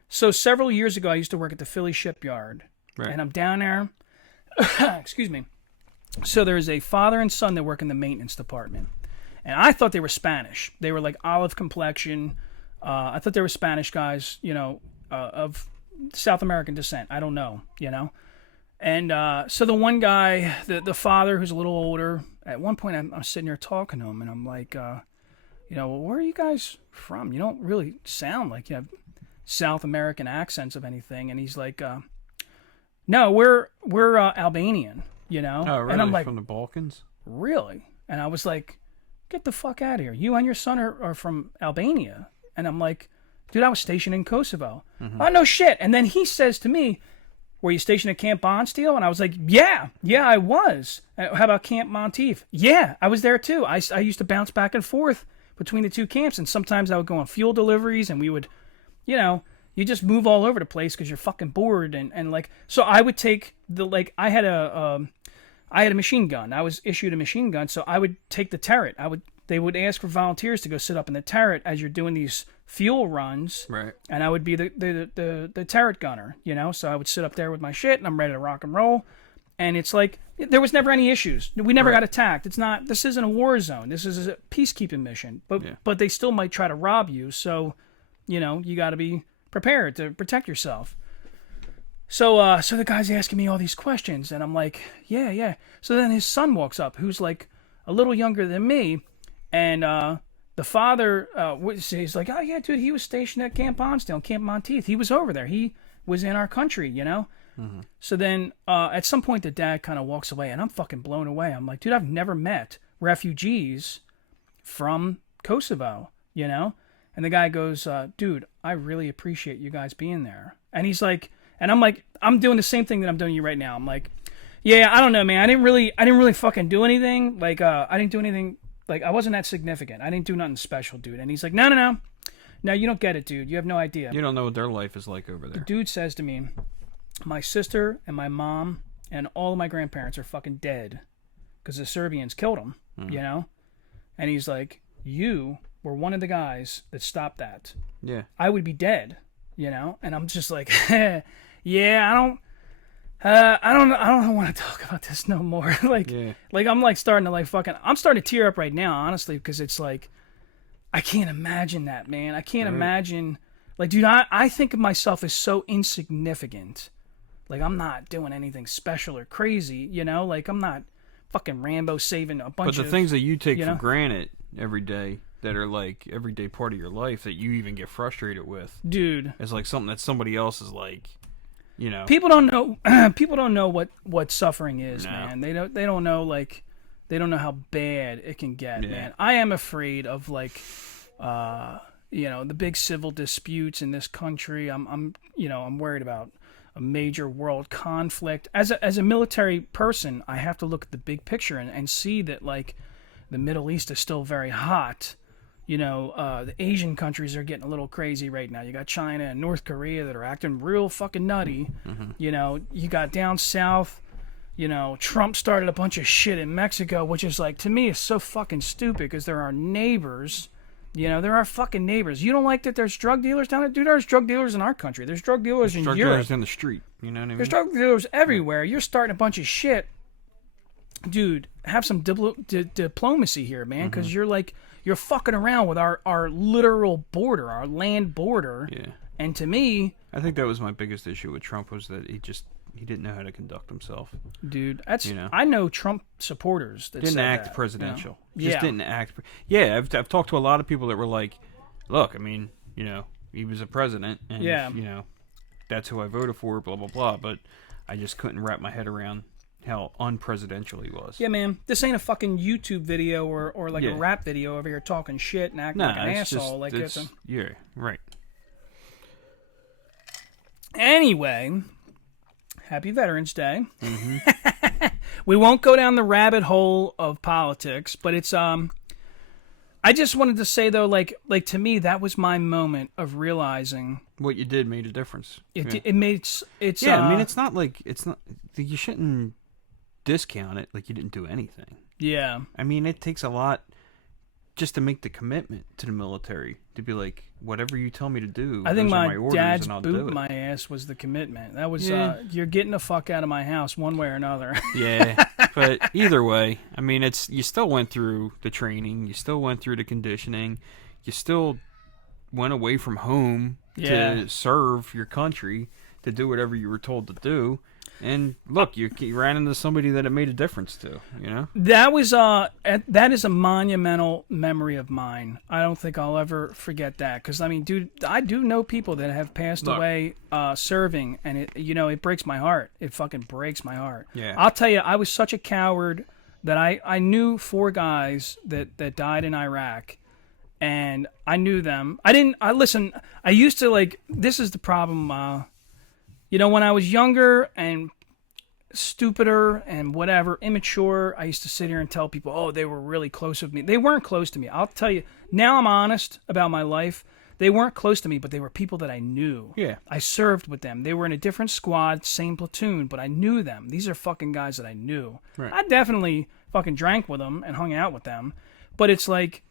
So several years ago, I used to work at the Philly shipyard. Right. And I'm down there. Excuse me. So there's a father and son that work in the maintenance department. And I thought they were Spanish. They were like olive complexion. I thought they were Spanish guys, you know, of South American descent. I don't know, you know. And so the one guy, the father who's a little older, at one point I'm sitting there talking to him, and I'm like, you know, well, where are you guys from? You don't really sound like you have South American accents of anything. And he's like, no, we're Albanian, you know. Oh, really? And I'm like, from the Balkans? Really? And I was like, get the fuck out of here. You and your son are from Albania. And I'm like, dude, I was stationed in Kosovo. Mm-hmm. Oh, no shit. And then he says to me, were you stationed at Camp Bondsteel? And I was like, yeah, I was. How about Camp Monteith? Yeah, I was there too. I used to bounce back and forth between the two camps. And sometimes I would go on fuel deliveries and we would, you know, you just move all over the place because you're fucking bored. And like, so I would take I had a machine gun. I was issued a machine gun, so I would take the turret. They would ask for volunteers to go sit up in the turret as you're doing these fuel runs. Right. And I would be the turret gunner, you know? So I would sit up there with my shit and I'm ready to rock and roll. And it's like there was never any issues. We never got attacked. This isn't a war zone. This is a peacekeeping mission. But they still might try to rob you, so you know, you got to be prepared to protect yourself. So the guy's asking me all these questions, and I'm like, yeah. So then his son walks up, who's like a little younger than me, and the father he's like, oh yeah, dude, he was stationed at Camp Bondsteel, Camp Monteith. He was over there. He was in our country, you know. Mm-hmm. So then at some point, the dad kind of walks away, and I'm fucking blown away. I'm like, dude, I've never met refugees from Kosovo, you know. And the guy goes, dude, I really appreciate you guys being there. And he's like. And I'm like, I'm doing the same thing that I'm doing you right now. I'm like, yeah, I don't know, man. I didn't really fucking do anything. Like, I didn't do anything. Like, I wasn't that significant. I didn't do nothing special, dude. And he's like, no, you don't get it, dude. You have no idea. You don't know what their life is like over there. The dude says to me, my sister and my mom and all of my grandparents are fucking dead because the Serbians killed them, you know. And he's like, you were one of the guys that stopped that, Yeah. I would be dead, you know? And I'm just like, yeah, I don't want to talk about this no more. Like I'm like starting to like fucking, I'm starting to tear up right now, honestly, because it's like, I can't imagine that, man. I can't imagine, like, dude, I think of myself as so insignificant. Like, I'm not doing anything special or crazy, you know? Like, I'm not fucking Rambo saving a bunch of... But the things that you take for granted every day that are, like, everyday part of your life that you even get frustrated with. Dude. It's like something that somebody else is like, you know... People don't know what suffering is, man. They don't know, like... They don't know how bad it can get, man. I am afraid of, like, you know, the big civil disputes in this country. I'm worried about a major world conflict. As a military person, I have to look at the big picture and see that, like, the Middle East is still very hot. You know, the Asian countries are getting a little crazy right now. You got China and North Korea that are acting real fucking nutty. Mm-hmm. You know, you got down south, you know, Trump started a bunch of shit in Mexico, which is, like, to me, is so fucking stupid because there are neighbors. You know, there are fucking neighbors. You don't like that there's drug dealers down there? Dude, there's drug dealers in our country. There's drug dealers in Europe. Drug dealers down the street. You know what I mean? There's drug dealers everywhere. You're starting a bunch of shit. Dude, have some diplomacy here, man, because you're fucking around with our literal border, our land border. Yeah. And to me... I think that was my biggest issue with Trump was that he didn't know how to conduct himself. Dude, that's I know Trump supporters that didn't act that, presidential. You know? Just didn't act. I've talked to a lot of people that were like, "Look, I mean, you know, he was a president, and you know, that's who I voted for, blah blah blah." But I just couldn't wrap my head around how unpresidential he was. Yeah, man, this ain't a fucking YouTube video or like a rap video over here talking shit and acting like an asshole. Yeah, right. Anyway. Happy Veterans Day. Mm-hmm. We won't go down the rabbit hole of politics, but it's I just wanted to say though, like to me, that was my moment of realizing what you did made a difference. It made it's I mean, it's not you shouldn't discount it like you didn't do anything. Yeah, I mean, it takes a lot just to make the commitment to the military to be like, whatever you tell me to do. I think my orders, dad's and I'll boot do it. my ass was the commitment. That was you're getting the fuck out of my house one way or another. Yeah, but either way, I mean, you still went through the training, you still went through the conditioning, you still went away from home to serve your country, to do whatever you were told to do. And look, you ran into somebody that it made a difference to, you know? That was that is a monumental memory of mine. I don't think I'll ever forget that because I mean, dude, I do know people that have passed away serving, and it breaks my heart. It fucking breaks my heart. Yeah. I'll tell you, I was such a coward that I knew 4 guys that died in Iraq, and I knew them. Listen, I used to like. This is the problem. You know, when I was younger and stupider and whatever, immature, I used to sit here and tell people, oh, they were really close with me. They weren't close to me. I'll tell you, now I'm honest about my life. They weren't close to me, but they were people that I knew. Yeah. I served with them. They were in a different squad, same platoon, but I knew them. These are fucking guys that I knew. Right. I definitely fucking drank with them and hung out with them. But it's like,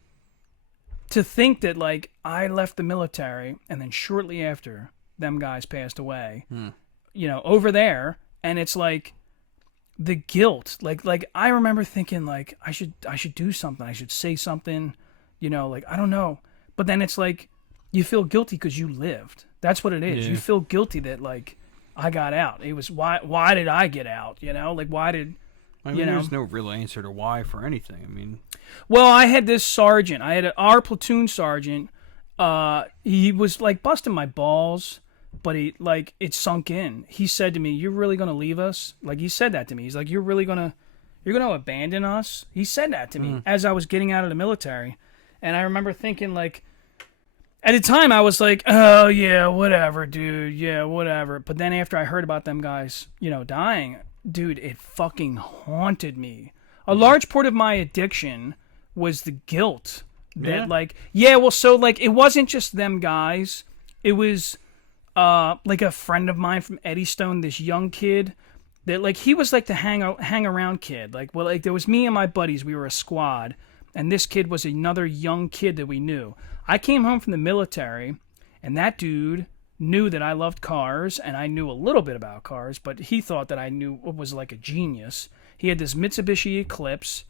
to think that, like, I left the military and then shortly after, them guys passed away, you know, over there, and it's like the guilt. Like I remember thinking, like, I should do something. I should say something, you know, like, I don't know. But then it's like you feel guilty because you lived. That's what it is. Yeah. You feel guilty that, like, I got out. It was why did I get out? You know, like, why did I mean, there's no real answer to why for anything. I mean, well, I had this sergeant. I had our platoon sergeant. He was like busting my balls. But it sunk in. He said to me, "You're really gonna leave us?" Like, he said that to me. He's like, you're gonna abandon us?" He said that to me as I was getting out of the military, and I remember thinking, like, at the time I was like, "Oh yeah, whatever, dude. Yeah, whatever." But then after I heard about them guys, you know, dying, dude, it fucking haunted me. A large part of my addiction was the guilt that, it wasn't just them guys. It was. Like a friend of mine from Eddystone, this young kid that, like, he was like the hang around kid. Like, well, like, there was me and my buddies. We were a squad, and this kid was another young kid that we knew. I came home from the military, and that dude knew that I loved cars, and I knew a little bit about cars, but he thought that I was like a genius. He had this Mitsubishi Eclipse,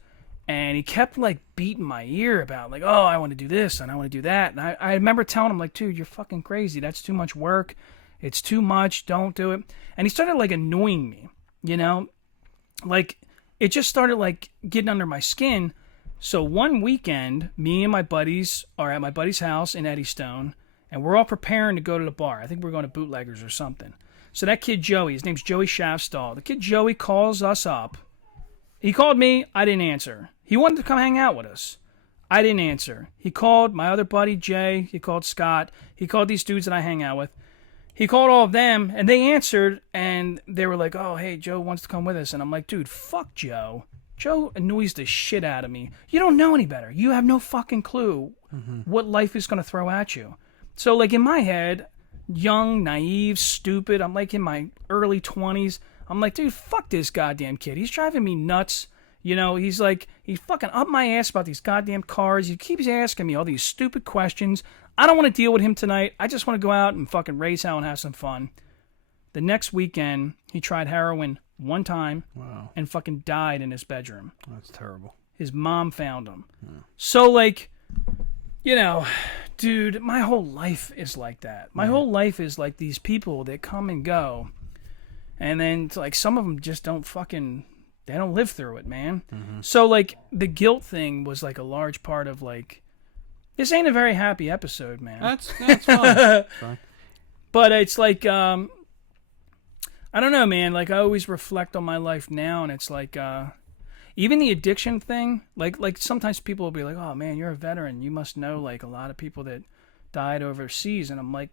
and he kept like beating my ear about like, oh, I want to do this and I want to do that. And I remember telling him like, dude, you're fucking crazy. That's too much work. It's too much. Don't do it. And he started like annoying me, you know, like it just started like getting under my skin. So one weekend, me and my buddies are at my buddy's house in Eddystone, and we're all preparing to go to the bar. I think we're going to Bootleggers or something. So that kid Joey, his name's Joey Shaftstall. The kid Joey calls us up. He called me. I didn't answer. He wanted to come hang out with us. I didn't answer. He called my other buddy Jay. He called Scott. He called these dudes that I hang out with. He called all of them, and they answered, and they were like, oh, hey, Joe wants to come with us. And I'm like, dude, fuck Joe. Joe annoys the shit out of me. You don't know any better. You have no fucking clue what life is going to throw at you. So, like, in my head, young, naive, stupid, I'm like in my early 20s. I'm like, dude, fuck this goddamn kid. He's driving me nuts. You know, he's fucking up my ass about these goddamn cars. He keeps asking me all these stupid questions. I don't want to deal with him tonight. I just want to go out and fucking race hell and have some fun. The next weekend, he tried heroin one time and fucking died in his bedroom. That's terrible. His mom found him. Yeah. So, like, you know, dude, my whole life is like that. My whole life is like these people that come and go. And then, like, some of them just don't fucking... They don't live through it, man. So, like, the guilt thing was, like, a large part of, like... This ain't a very happy episode, man. That's fine. Fine. But it's like, I don't know, man. Like, I always reflect on my life now, and it's like, even the addiction thing, like sometimes people will be like, oh, man, you're a veteran. You must know, like, a lot of people that died overseas. And I'm like,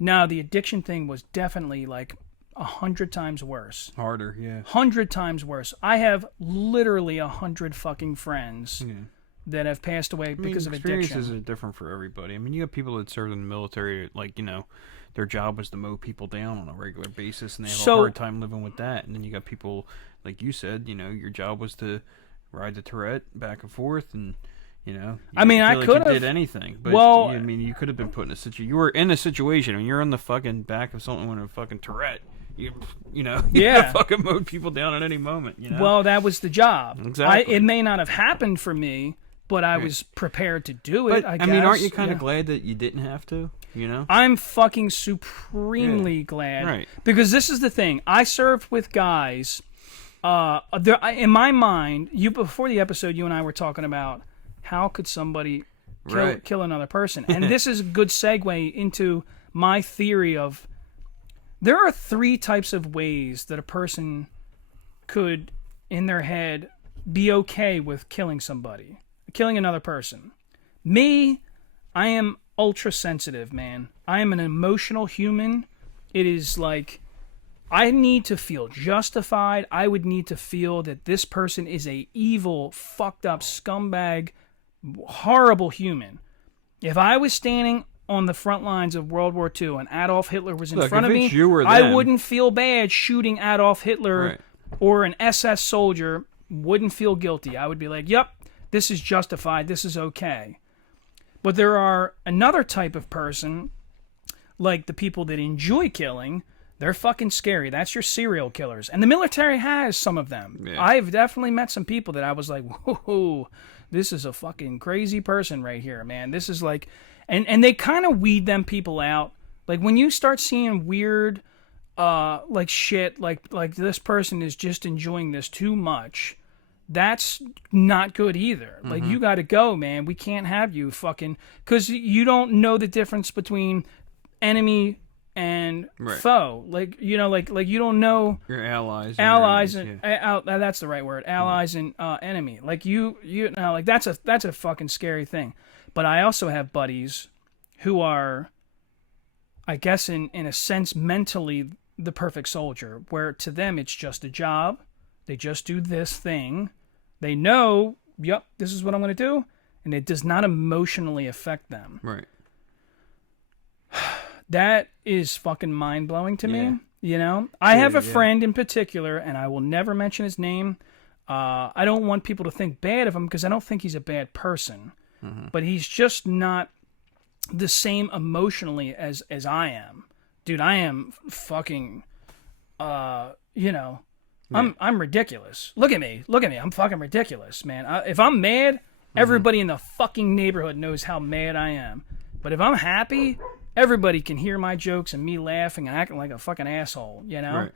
no, the addiction thing was definitely, like, 100 times worse. Harder, yeah. 100 times worse. I have literally 100 fucking friends that have passed away because of addiction. Experiences are different for everybody. I mean, you have people that served in the military, like, you know, their job was to mow people down on a regular basis, and they have a hard time living with that. And then you got people, like you said, you know, your job was to ride the Tourette back and forth, and you know, I mean, I could have did anything, but I mean, you could have been put in a situation. You were in a situation, and you're on the fucking back of something with a fucking Tourette. You know, you fucking mowed people down at any moment. You know. Well, that was the job. Exactly. It may not have happened for me, but I was prepared to do it. But, I guess. mean, aren't you kind of glad that you didn't have to? You know, I'm fucking supremely glad. Right. Because this is the thing. I served with guys. In my mind, before the episode, you and I were talking about how could somebody kill another person, and this is a good segue into my theory of. There are 3 types of ways that a person could, in their head, be okay with killing somebody, killing another person. Me, I am ultra sensitive, man. I am an emotional human. It is like, I need to feel justified. I would need to feel that this person is a evil, fucked up scumbag, horrible human. If I was standing on the front lines of World War II and Adolf Hitler was in front of me, I wouldn't feel bad shooting Adolf Hitler or an SS soldier, wouldn't feel guilty. I would be like, yep, this is justified, this is okay. But there are another type of person, like the people that enjoy killing, they're fucking scary. That's your serial killers. And the military has some of them. Yeah. I've definitely met some people that I was like, whoa, this is a fucking crazy person right here, man. This is like... And they kind of weed them people out. Like, when you start seeing weird, like, shit, like this person is just enjoying this too much, that's not good either. Like, you got to go, man. We can't have you fucking... Because you don't know the difference between enemy and foe. Like, you know, like you don't know... Your allies. And that's the right word. Allies and enemy. Like, you know, like, that's a fucking scary thing. But I also have buddies who are, I guess, in a sense, mentally the perfect soldier, where to them it's just a job. They just do this thing. They know, yep, this is what I'm going to do, and it does not emotionally affect them. Right. That is fucking mind-blowing to me, you know? I have a friend in particular, and I will never mention his name. I don't want people to think bad of him because I don't think he's a bad person. But he's just not the same emotionally as I am. Dude, I am fucking, you know, I'm ridiculous. Look at me. I'm fucking ridiculous, man. If I'm mad, everybody in the fucking neighborhood knows how mad I am. But if I'm happy, everybody can hear my jokes and me laughing and acting like a fucking asshole, you know? Right.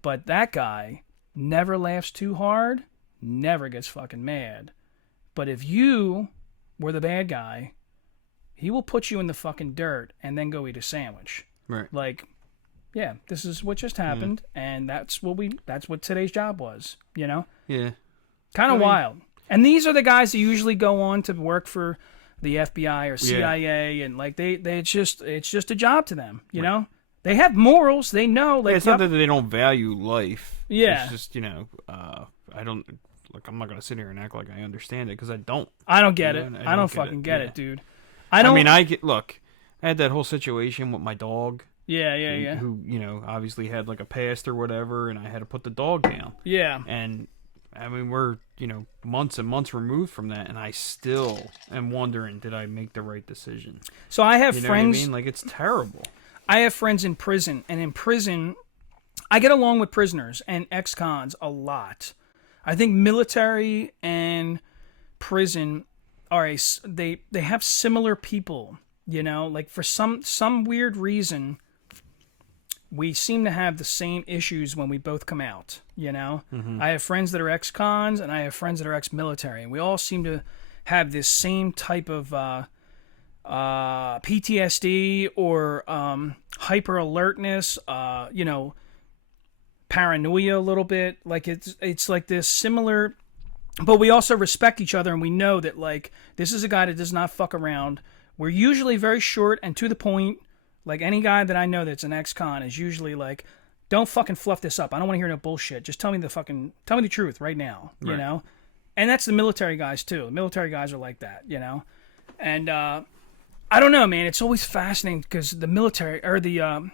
But that guy never laughs too hard, never gets fucking mad. But if you were the bad guy, he will put you in the fucking dirt and then go eat a sandwich. Right. Like, yeah, this is what just happened, and that's what today's job was, you know? Yeah. Kind of wild. And these are the guys that usually go on to work for the FBI or CIA, and like it's just a job to them, you know? They have morals, they know. Like, It's not that they don't value life. Yeah. It's just, you know, I don't, like, I'm not going to sit here and act like I understand it, because I don't. I don't get it. I don't fucking get it, dude. I mean, look, I had that whole situation with my dog. Yeah. Who, you know, obviously had like a past or whatever, and I had to put the dog down. Yeah. And, I mean, we're, you know, months and months removed from that, and I still am wondering, did I make the right decision? So I have You know friends. what I mean? Like, it's terrible. I have friends in prison, and in prison, I get along with prisoners and ex-cons a lot. I think military and prison are they have similar people, you know? Like, for some weird reason, we seem to have the same issues when we both come out, you know? I have friends that are ex-cons, and I have friends that are ex-military, and we all seem to have this same type of PTSD or hyper alertness, you know, paranoia a little bit. Like it's like this similar, but we also respect each other, and we know that like this is a guy that does not fuck around. We're usually very short and to the point. Like any guy that I know that's an ex-con is usually like, don't fucking fluff this up. I don't want to hear no bullshit. Just tell me the truth right now, you know? And that's the military guys too. The military guys are like that, you know? And I don't know, man. It's always fascinating because the military or the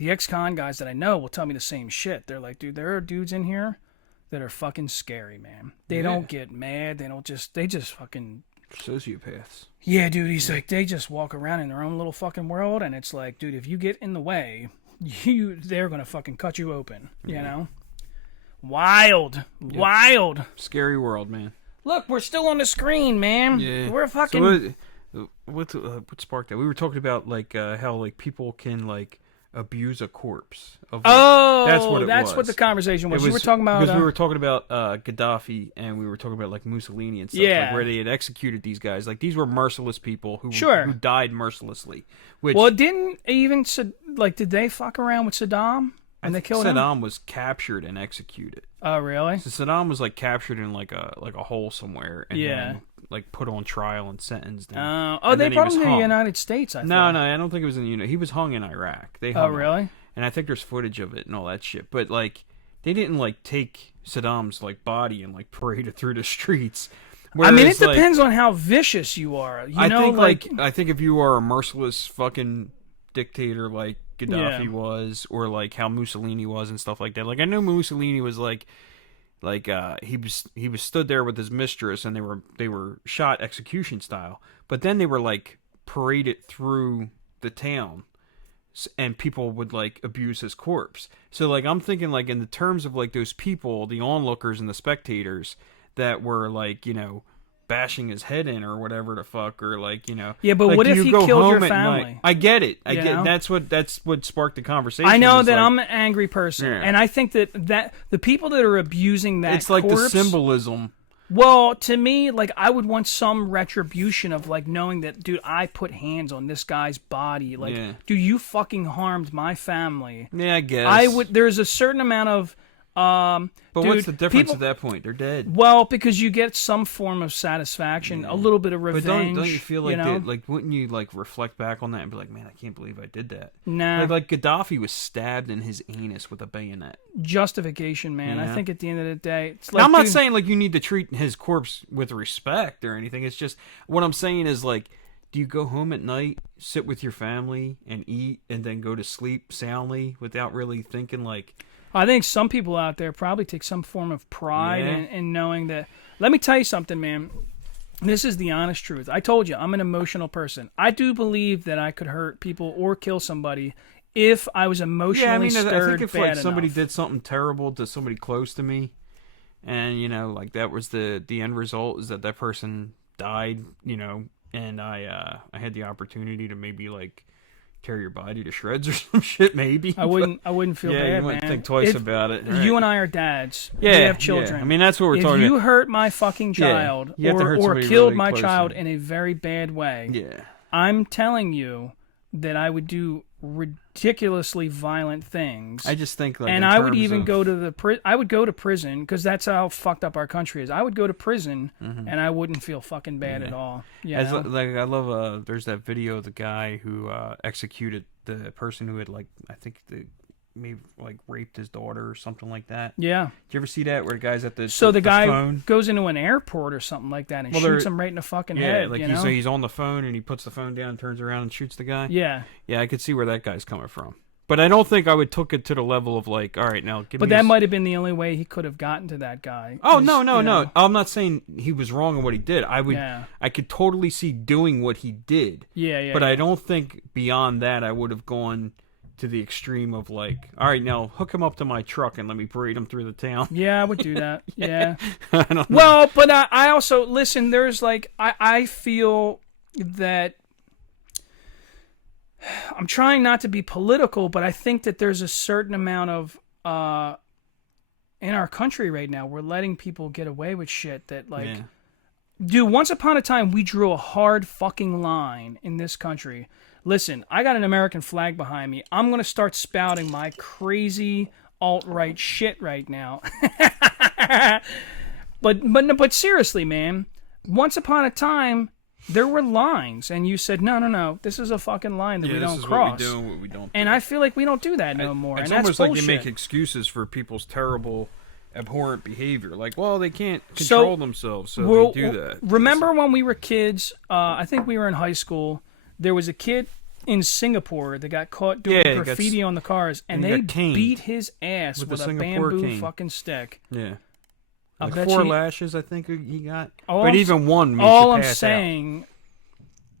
ex-con guys that I know will tell me the same shit. They're like, dude, there are dudes in here that are fucking scary, man. They don't get mad. They just fucking Sociopaths. Yeah, dude, he's like, they just walk around in their own little fucking world, and it's like, dude, if you get in the way, they're gonna fucking cut you open, you know? Wild. Scary world, man. Look, we're still on the screen, man. Yeah. We're fucking... So what sparked that? We were talking about, like, how, like, people can, like, abuse a corpse. That's what the conversation was. You were talking about... Because we were talking about Gaddafi, and we were talking about, like, Mussolini and stuff. Yeah. Like, where they had executed these guys. Like, these were merciless people who died mercilessly. Which, well, did they fuck around with Saddam? And they killed him? Saddam was captured and executed. Oh, really? So Saddam was, like, captured in, like a hole somewhere. And then, like, put on trial and sentenced. And they brought him to the United States, I thought. No, I don't think it was in the United. He was hung in Iraq. They hung him. Really? And I think there's footage of it and all that shit. But, like, they didn't, like, take Saddam's, like, body and, like, parade it through the streets. Whereas, I mean, it depends on how vicious you are. I think if you are a merciless fucking dictator like Gaddafi was, or, like, how Mussolini was and stuff like that. Like, I know Mussolini was, like he was stood there with his mistress, and they were shot execution style. But then they were, like, paraded through the town, and people would, like, abuse his corpse. So, like, I'm thinking, like, in the terms of, like, those people, the onlookers and the spectators that were, like, you know, bashing his head in or whatever the fuck, or, like, you know. Yeah, but like, what if he killed your family? I get it. I You get know? that's what sparked the conversation. I know that like, I'm an angry person, and I think that the people that are abusing that it's like corpse, the symbolism. Well, to me, like, I would want some retribution of, like, knowing that, dude, I put hands on this guy's body. Like, dude, you fucking harmed my family. Yeah, I guess. I would. There's a certain amount of. But dude, what's the difference at that point? They're dead. Well, because you get some form of satisfaction, a little bit of revenge. But don't you feel like that, like, wouldn't you, like, reflect back on that and be like, man, I can't believe I did that? Nah. Like Gaddafi was stabbed in his anus with a bayonet. Justification, man. Yeah. I think at the end of the day, it's like, now, I'm not saying, like, you need to treat his corpse with respect or anything. It's just, what I'm saying is, like, do you go home at night, sit with your family, and eat, and then go to sleep soundly without really thinking, like, I think some people out there probably take some form of pride in knowing that. Let me tell you something, man. This is the honest truth. I told you, I'm an emotional person. I do believe that I could hurt people or kill somebody if I was emotionally stirred. I think if like somebody enough. did something terrible to somebody close to me, and like that was the end result is that person died, and I had the opportunity to maybe like tear your body to shreds or some shit, maybe. I wouldn't feel bad, you wouldn't man. think twice about it. Right? You and I are dads. Yeah, we have children. Yeah. I mean, that's what we're talking about. If you hurt my fucking child or killed really my child in a very bad way, I'm telling you that I would do ridiculously violent things. I just think, like, and I would even go to I would go to prison because that's how fucked up our country is. I would go to prison and I wouldn't feel fucking bad at all. I love. There's that video of the guy who executed the person who had maybe raped his daughter or something like that. Yeah. Did you ever see that where the guy's at the guy phone? Goes into an airport or something like that and shoots him right in the fucking head. So he's on the phone and he puts the phone down, turns around and shoots the guy. Yeah. Yeah, I could see where that guy's coming from. But I don't think I would took it to the level of like, all right, now give me. But that might have been the only way he could have gotten to that guy. Oh no! I'm not saying he was wrong in what he did. I could totally see doing what he did. Yeah. But I don't think beyond that I would have gone to the extreme of like, all right, now hook him up to my truck and let me parade him through the town. Yeah, I would do that. Yeah. I don't know. Well, but I also listen. There's like I feel that. I'm trying not to be political, but I think that there's a certain amount of in our country right now, we're letting people get away with shit that dude, once upon a time we drew a hard fucking line in this country. Listen, I got an American flag behind me. I'm going to start spouting my crazy alt-right shit right now. But seriously, man, once upon a time there were lines, and you said, no, this is a fucking line that we don't cross. This is what we do and what we don't do. And I feel like we don't do that no more. It's and almost that's like you bullshit. make excuses for people's terrible, abhorrent behavior. Like, well, they can't control themselves, so they do that. Remember when we were kids, I think we were in high school, there was a kid in Singapore that got caught doing graffiti on the cars, and they beat his ass with a bamboo fucking stick. Yeah. Like 4 lashes, I think he got. But even one makes all you I'm pass saying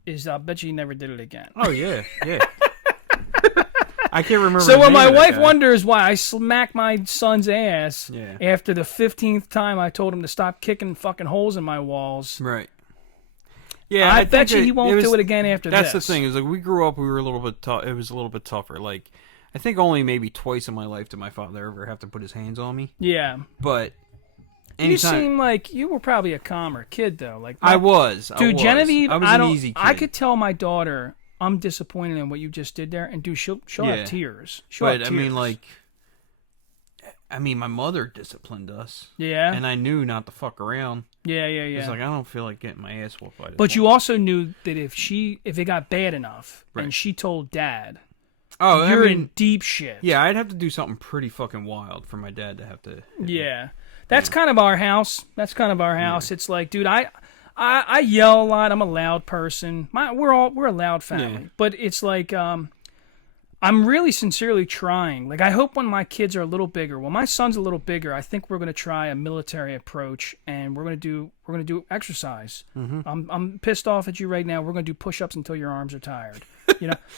is I bet you he never did it again. Oh, yeah. I can't remember. So when my wife wonders why I smack my son's ass after the 15th time I told him to stop kicking fucking holes in my walls. Right. Yeah, I bet you he won't do it again after that's this. That's the thing. Is like we grew up, we were a little bit tough. It was a little bit tougher. Like, I think only maybe twice in my life did my father ever have to put his hands on me. Yeah. But you seem like you were probably a calmer kid, though. Like I was. Dude, Genevieve, I was an easy kid. I could tell my daughter, I'm disappointed in what you just did there, and dude, she'll have tears. I mean, my mother disciplined us. Yeah. And I knew not to fuck around. Yeah. It's like, I don't feel like getting my ass whooped by this. But you also knew that if it got bad enough, and she told Dad, you're in deep shit. Yeah, I'd have to do something pretty fucking wild for my dad to have to. Yeah. That's kind of our house. Yeah. It's like, dude, I yell a lot. I'm a loud person. We're a loud family. Yeah. But it's like, I'm really sincerely trying. Like, I hope when my kids are a little bigger, when my son's a little bigger, I think we're gonna try a military approach, and we're gonna do exercise. Mm-hmm. I'm pissed off at you right now. We're gonna do push-ups until your arms are tired.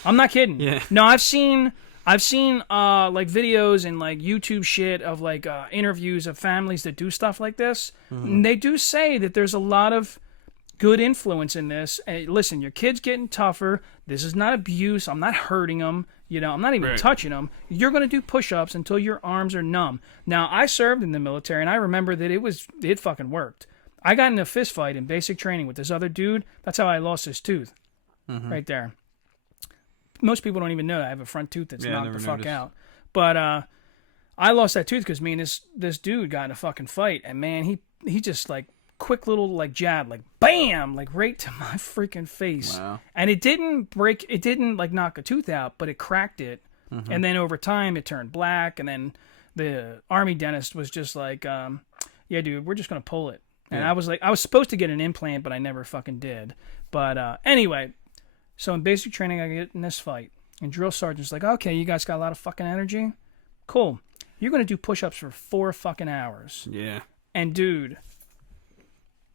I'm not kidding. Yeah. No, I've seen like videos and like YouTube shit of like interviews of families that do stuff like this. Mm-hmm. And they do say that there's a lot of good influence in this. And listen, your kid's getting tougher. This is not abuse. I'm not hurting them. I'm not even touching them. You're going to do push-ups until your arms are numb. Now, I served in the military, and I remember that it fucking worked. I got in a fist fight in basic training with this other dude. That's how I lost his tooth. Mm-hmm. Right there. Most people don't even know that I have a front tooth that's knocked the fuck out. But I lost that tooth because me and this dude got in a fucking fight, and man, he just like quick little like jab, like bam, like right to my freaking face. Wow. And it didn't like knock a tooth out, but it cracked it. Mm-hmm. And then over time it turned black, and then the army dentist was just like, yeah, dude, we're just gonna pull it. And I was like, I was supposed to get an implant, but I never fucking did. But anyway, so in basic training I get in this fight, and drill sergeant's like, okay, you guys got a lot of fucking energy, cool. You're going to do push-ups for 4 fucking hours. Yeah. And dude,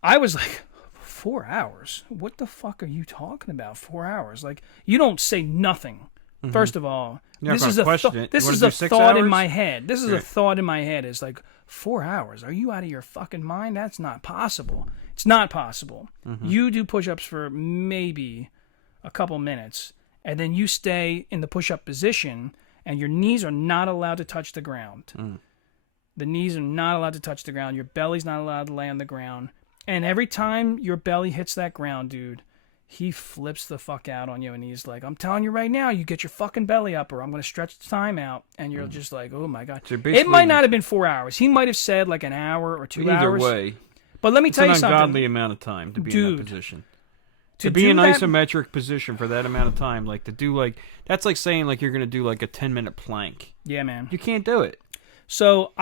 I was like, 4 hours? What the fuck are you talking about? 4 hours? Like, you don't say nothing. First of all, this is a thought in my head. This is a thought in my head. Is like 4 hours. Are you out of your fucking mind? That's not possible. It's not possible. You do push-ups for maybe a couple minutes, and then you stay in the push-up position, and your knees are not allowed to touch the ground. The knees are not allowed to touch the ground. Your belly's not allowed to lay on the ground. And every time your belly hits that ground, dude, he flips the fuck out on you, and he's like, I'm telling you right now, you get your fucking belly up, or I'm going to stretch the time out. And you're just like, oh, my God. So it might not have been 4 hours. He might have said like an hour or 2 hours. Either way. But let me tell you something. It's an ungodly amount of time to be in that position. To be in an isometric position for that amount of time, like to do like, that's like saying like you're going to do like a 10-minute plank. Yeah, man. You can't do it. So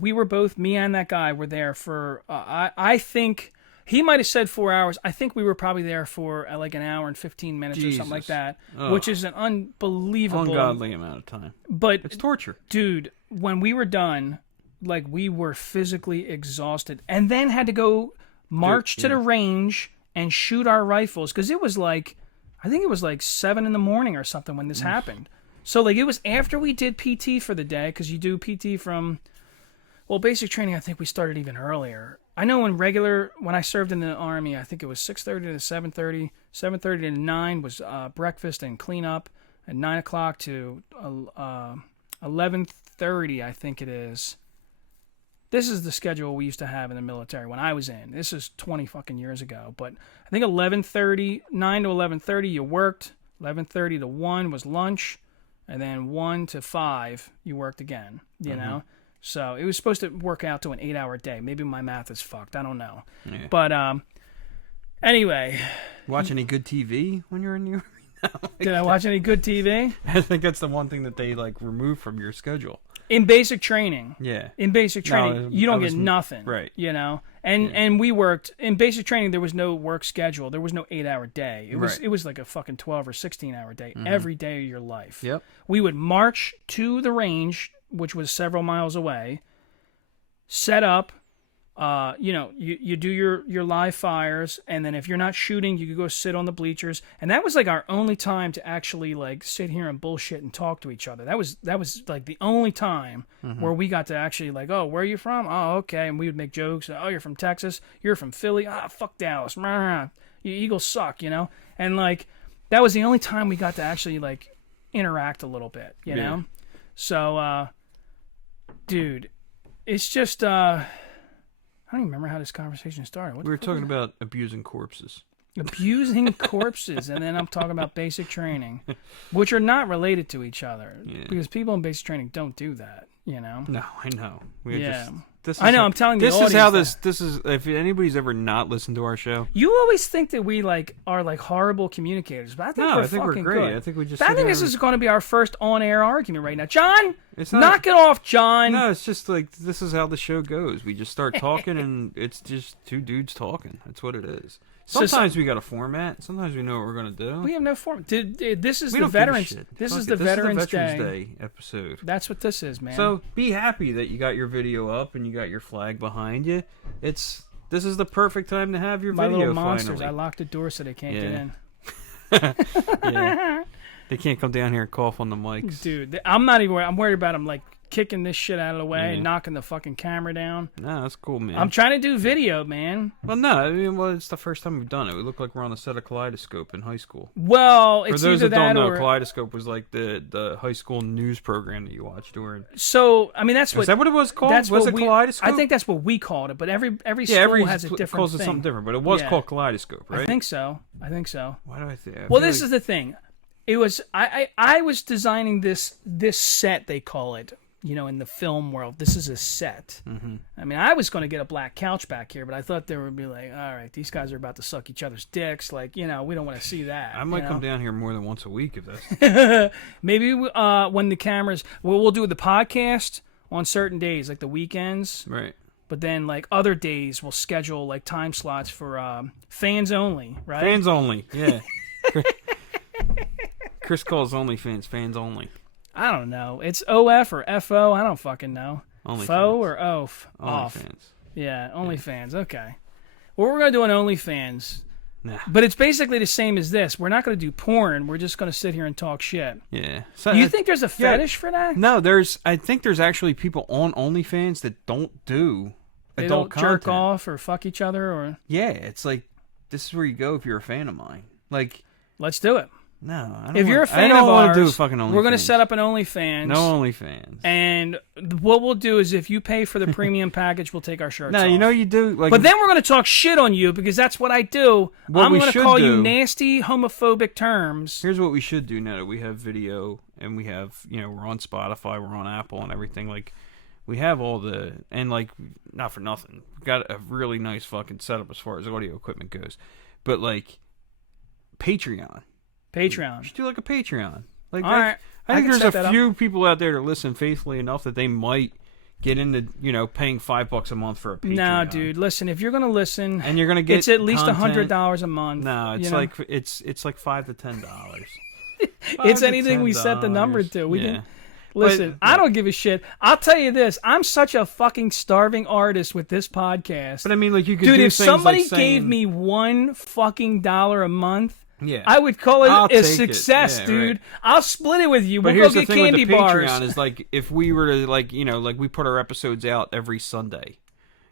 we were both, me and that guy were there for, I think... He might have said 4 hours. I think we were probably there for like an hour and 15 minutes or something like that, which is an unbelievable... Ungodly amount of time. But it's torture. Dude, when we were done, like we were physically exhausted and then had to go march to the range and shoot our rifles because it was like, I think it was like 7 in the morning or something when this happened. So like it was after we did PT for the day because you do PT from... Well, basic training, I think we started even earlier. I know when I served in the Army, I think it was 6:30 to 7:30. 7:30 to 9 was breakfast and cleanup. At 9 o'clock to 11:30, I think it is. This is the schedule we used to have in the military when I was in. This is 20 fucking years ago. But I think 11:30, 9 to 11:30, you worked. 11:30 to 1 was lunch. And then 1 to 5, you worked again, you know? So it was supposed to work out to an 8-hour day. Maybe my math is fucked. I don't know. Yeah. But anyway. Watch any good TV when you're in New York? Did I watch any good TV? I think that's the one thing that they like remove from your schedule. In basic training. Yeah. In basic training, you don't get nothing. Right. You know? And we worked in basic training, there was no work schedule. There was no 8-hour day. It was like a fucking 12 or 16-hour day every day of your life. Yep. We would march to the range, which was several miles away, set up, you do your live fires, and then if you're not shooting, you could go sit on the bleachers. And that was like our only time to actually like sit here and bullshit and talk to each other. That was like the only time where we got to actually like, oh, where are you from? Oh, okay. And we would make jokes. Oh, you're from Texas. You're from Philly. Ah, fuck Dallas. You Eagles suck, you know? And like, that was the only time we got to actually like interact a little bit, you know? So, dude, it's just, I don't even remember how this conversation started. We were talking about abusing corpses. Abusing corpses, and then I'm talking about basic training, which are not related to each other. Yeah. Because people in basic training don't do that, you know? No, I know. I'm telling you, this is how this is. If anybody's ever not listened to our show, you always think that we like are like horrible communicators, but I think we're great. Good. I think we just. I think this is going to be our first on-air argument right now, John. Knock it off, John. No, it's just like this is how the show goes. We just start talking, and it's just two dudes talking. That's what it is. Sometimes we got a format. Sometimes we know what we're going to do. We have no format. This is the Veterans. This is the Veterans Day episode. That's what this is, man. So be happy that you got your video up and you got your flag behind you. This is the perfect time to have your My video. Little monsters. Finally. I locked the door so they can't get in. Yeah. They can't come down here and cough on the mics, dude. I'm not even worried. I'm worried about them like kicking this shit out of the way, knocking the fucking camera down. No, that's cool, man. I'm trying to do video, man. Well, no, it's the first time we've done it. We look like we're on a set of Kaleidoscope in high school. Well, it's either that or... For those that don't know, Kaleidoscope was like the high school news program that you watched during... So, I mean, that's what... Is that what it was called? Was it Kaleidoscope? I think that's what we called it, but every school has a different calls thing. It something different, but it was called Kaleidoscope, right? I think so. Why do I think... Well, this is the thing. It was... I was designing this set, they call it. You know, in the film world, this is a set. Mm-hmm. I mean, I was going to get a black couch back here, but I thought there would be like, all right, these guys are about to suck each other's dicks. Like, you know, we don't want to see that. I might come down here more than once a week if that's... Maybe when the cameras... we'll do the podcast on certain days, like the weekends. Right. But then, like, other days, we'll schedule, like, time slots for fans only, right? Fans only, yeah. Chris calls OnlyFans fans only. I don't know. It's OF or FO. I don't fucking know. OnlyFans. Fo or OF? Off. OnlyFans. Yeah, OnlyFans. Okay. Well, we're going to do an OnlyFans. Nah. But it's basically the same as this. We're not going to do porn. We're just going to sit here and talk shit. Yeah. So You think there's a fetish for that? No, I think there's actually people on OnlyFans that don't do They adult don't content. jerk off or fuck each other or... Yeah, it's like, this is where you go if you're a fan of mine. Like, Let's do it. no, I don't If you're a I fan don't of want ours, to do a fucking OnlyFans. we're going to set up an OnlyFans. No OnlyFans. And what we'll do is if you pay for the premium package, we'll take our shirts off. No, you know you do. Like, But then we're going to talk shit on you because that's what I do. What I'm we going to should call you do- nasty, homophobic terms. here's what we should do now that we have video and we have, we're on Spotify, we're on Apple and everything. Like, we have all the, and like, not for nothing, we've got a really nice fucking setup as far as audio equipment goes. But like, Patreon. We Patreon. should do like a Patreon. Like, All right. I I think can set there's that a up. few people out there that listen faithfully enough that they might get into, paying $5 a month for a Patreon. No, dude. Listen, if you're going to listen, And you're gonna get it's at least content. $100 a month. No, it's you know? like it's like $5 to $10. It's anything we set the number to. We yeah. can listen. I don't give a shit. I'll tell you this: I'm such a fucking starving artist with this podcast. But I mean, like you could Dude, do if things somebody like saying, gave me $1 fucking a month, yeah, I would call I'll it take a it. success, Yeah, dude. right. I'll split it with you. But We'll here's go the get thing candy with the bars. Patreon is like if we were to like we put our episodes out every Sunday,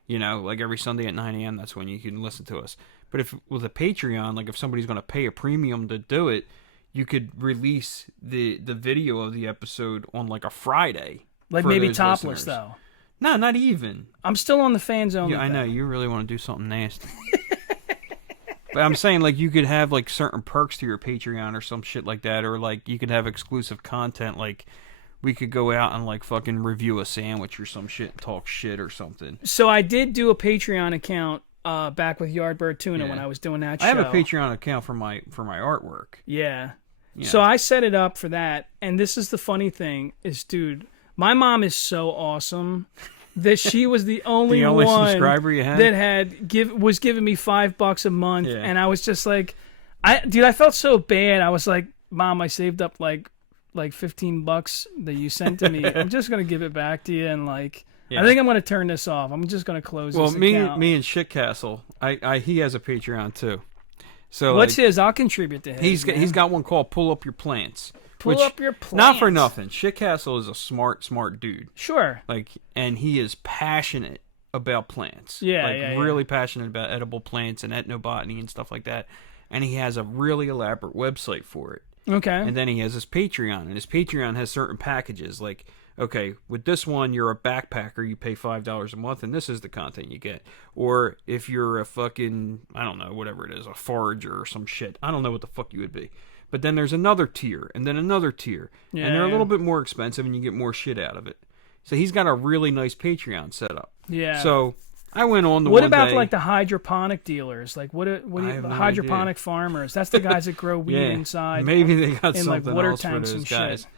like every Sunday at 9 a.m. That's when you can listen to us. But if with a Patreon, like if somebody's going to pay a premium to do it, you could release the video of the episode on like a Friday. Like for maybe those topless listeners. though. No, not even. I'm still on the fans only. Yeah, I know thing. you really want to do something nasty. But I'm saying like you could have like certain perks to your Patreon or some shit like that, or like you could have exclusive content. Like we could go out and like fucking review a sandwich or some shit, talk shit or something. So I did do a Patreon account back with Yardbird Tuna Yeah. when I was doing that show. I have a Patreon account for my artwork. Yeah. Yeah. So I set it up for that, and this is the funny thing is, dude, my mom is so awesome that she was the only, only one subscriber you had? that was giving me $5 a month, Yeah. and I was just like, I felt so bad. I was like, Mom, I saved up like $15 that you sent to me. I'm just gonna give it back to you, and like. Yeah. I think I'm going to turn this off. I'm just going to close Well, this me account. and Shitcastle, he has a Patreon too. So What's like, his? I'll contribute to his. he's got one called Pull Up Your Plants. Pull which, up your plants. Not for nothing. Shitcastle is a smart dude. Sure. Like, and he is passionate about plants. Yeah, like yeah, really passionate about edible plants and ethnobotany and stuff like that. And he has a really elaborate website for it. Okay. And then he has his Patreon, and his Patreon has certain packages. Like, okay, with this one, you're a backpacker, you pay $5 a month, and this is the content you get. Or if you're a fucking, I don't know, whatever it is, a forager or some shit. I don't know what the fuck you would be. But then there's another tier, and then another tier. Yeah, and they're a yeah. little bit more expensive, and you get more shit out of it. So he's got a really nice Patreon set up. Yeah. So I went on the what one about day, like the hydroponic dealers? Like what do I you, have no hydroponic farmers? That's the guys that grow weed yeah, inside. Maybe they got in, like, something water else for tanks those and guys. shit.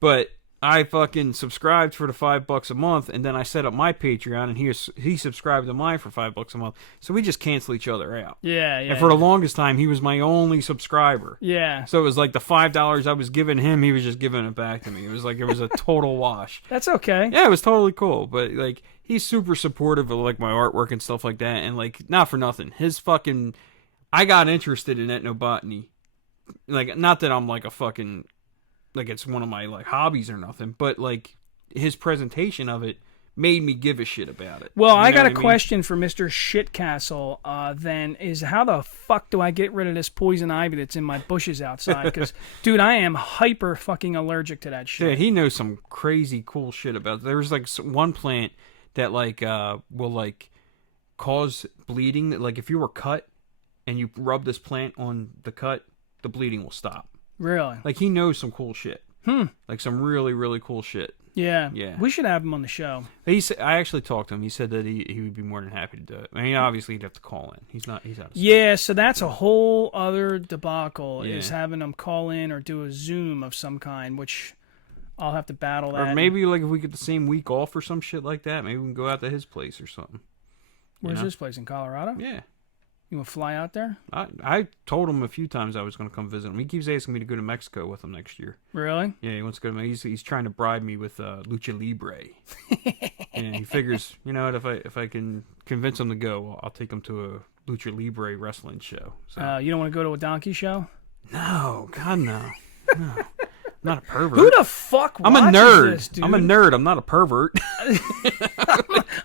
But I fucking subscribed for the $5 a month, and then I set up my Patreon, and he subscribed to mine for $5 a month. So we just cancel each other out. Yeah, yeah. And for the longest time, he was my only subscriber. yeah. So it was like the $5 I was giving him, he was just giving it back to me. It was like it was a total wash. That's okay. Yeah, it was totally cool. But like he's super supportive of like my artwork and stuff like that. And like not for nothing, his fucking I got interested in ethnobotany. Like not that I'm like a fucking like it's one of my like hobbies or nothing, but like his presentation of it made me give a shit about it. Well, You I know got a what mean? question for Mr. Shitcastle. Then is how the fuck do I get rid of this poison ivy that's in my bushes outside? Because, dude, I am hyper fucking allergic to that shit. Dude, he knows some crazy cool shit about it. There's like one plant that like will like cause bleeding. That like if you were cut and you rub this plant on the cut, the bleeding will stop. Really? Like he knows some cool shit. Like some really really cool shit. Yeah. Yeah. We should have him on the show. I actually talked to him. He said that he would be more than happy to do it. I mean, obviously he'd have to call in. He's out of state. Yeah, so that's a whole other debacle is Yeah. having them call in or do a Zoom of some kind, which I'll have to battle that. Or maybe like if we get the same week off or some shit like that, maybe we can go out to his place or something. Where's you know? this place in Colorado? Yeah. You want to fly out there? I told him a few times I was going to come visit him. He keeps asking me to go to Mexico with him next year. Really? Yeah, he wants to go to. He's trying to bribe me with lucha libre. And he figures, you know what? If I can convince him to go, I'll take him to a lucha libre wrestling show. So. You don't want to go to a donkey show? No, God no. No. I'm not a pervert. Who the fuck I'm a watches nerd. this, dude? I'm a nerd. I'm not a pervert.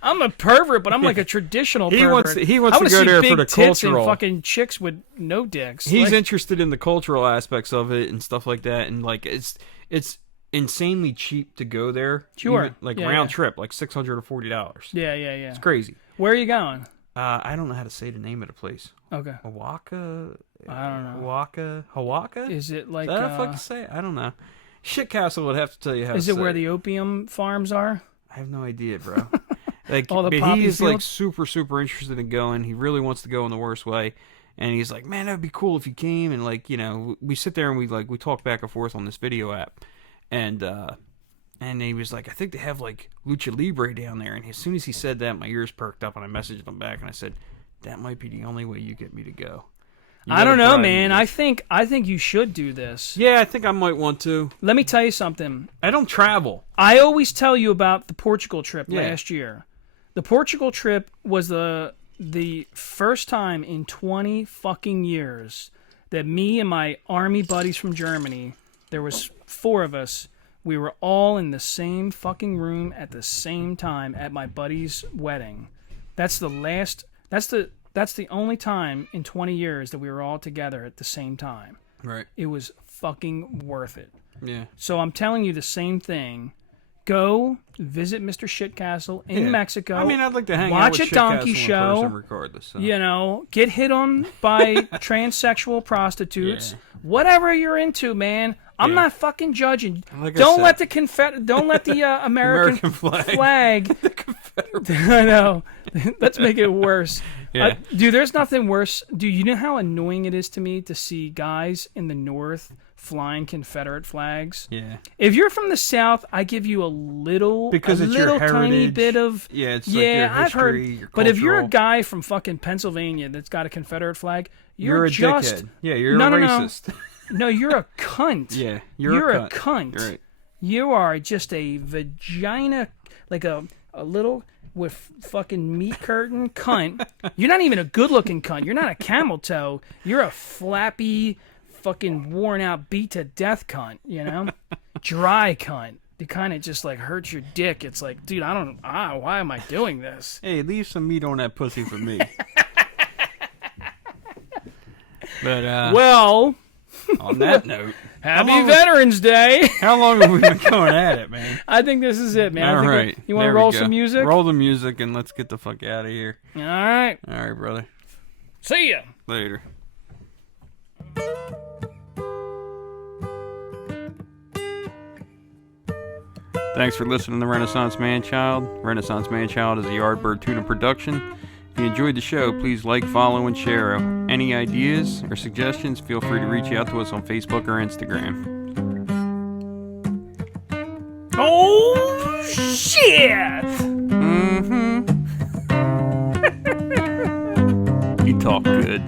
I'm a pervert, but I'm like a traditional pervert. He wants I to see go there big for the tits cultural. and fucking chicks with no dicks. He's interested in the cultural aspects of it and stuff like that, and like it's insanely cheap to go there. Sure. Even, like Yeah, round yeah. trip, like $640. Yeah. It's crazy. Where are you going? I don't know how to say the name of the place. Okay. Hawaka? I don't know. Hawaka? Is it like? Is that how fucking say it? I don't know. Shit Castle would have to tell you how. Is to it say where the opium farms are? I have no idea, bro. Like, All the but poppy he's like fields? super interested in going. He really wants to go in the worst way, and he's like, "Man, that'd be cool if you came." And like, you know, we sit there and we talk back and forth on this video app, and he was like, "I think they have like lucha libre down there." And as soon as he said that, my ears perked up, and I messaged him back and I said, "That might be the only way you get me to go." I don't know, man. I think you should do this. Yeah, I think I might want to. Let me tell you something. I don't travel. I always tell you about the Portugal trip Yeah. last year. The Portugal trip was the first time in 20 fucking years that me and my army buddies from Germany, there was 4 of us, we were all in the same fucking room at the same time at my buddy's wedding. That's the only time in 20 years that we were all together at the same time. Right. It was fucking worth it. Yeah. So I'm telling you the same thing. Go visit Mr. Shitcastle in Mexico. I mean, I'd like to hang out watch with a donkey Shitcastle in show. person regardless. So. You know, get hit on by transsexual prostitutes. Yeah. Whatever you're into, man. I'm not fucking judging. Like I don't said. let the don't let the American flag. I know. Let's make it worse. Yeah. Dude, there's nothing worse. Dude, you know how annoying it is to me to see guys in the North flying Confederate flags? Yeah. If you're from the South, I give you a little, Because it's your tiny heritage. bit of It's like your I've heard. history, your But if you're a cultural- guy from fucking Pennsylvania that's got a Confederate flag, You're a just dickhead. Yeah, you're no, a no, racist. No, you're a cunt. Yeah, you're a cunt. You're right. You are just a vagina, like a little with fucking meat curtain cunt. You're not even a good-looking cunt. You're not a camel toe. You're a flappy, fucking worn-out, beat-to-death cunt. You know, dry cunt. It kind of just like hurts your dick. It's like, dude, why am I doing this? Hey, leave some meat on that pussy for me. But Well, on that note, happy Veterans Day. how long have we been going at it, man? I think this is it, man. All I think right, you want to there we roll go. some music? Roll the music and let's get the fuck out of here. All right. All right, brother. See ya. Later. Thanks for listening to Renaissance Manchild. Renaissance Manchild is a Yardbird Tuna production. If you enjoyed the show, please like, follow, and share. Any ideas or suggestions, feel free to reach out to us on Facebook or Instagram. Oh, shit! You talk good.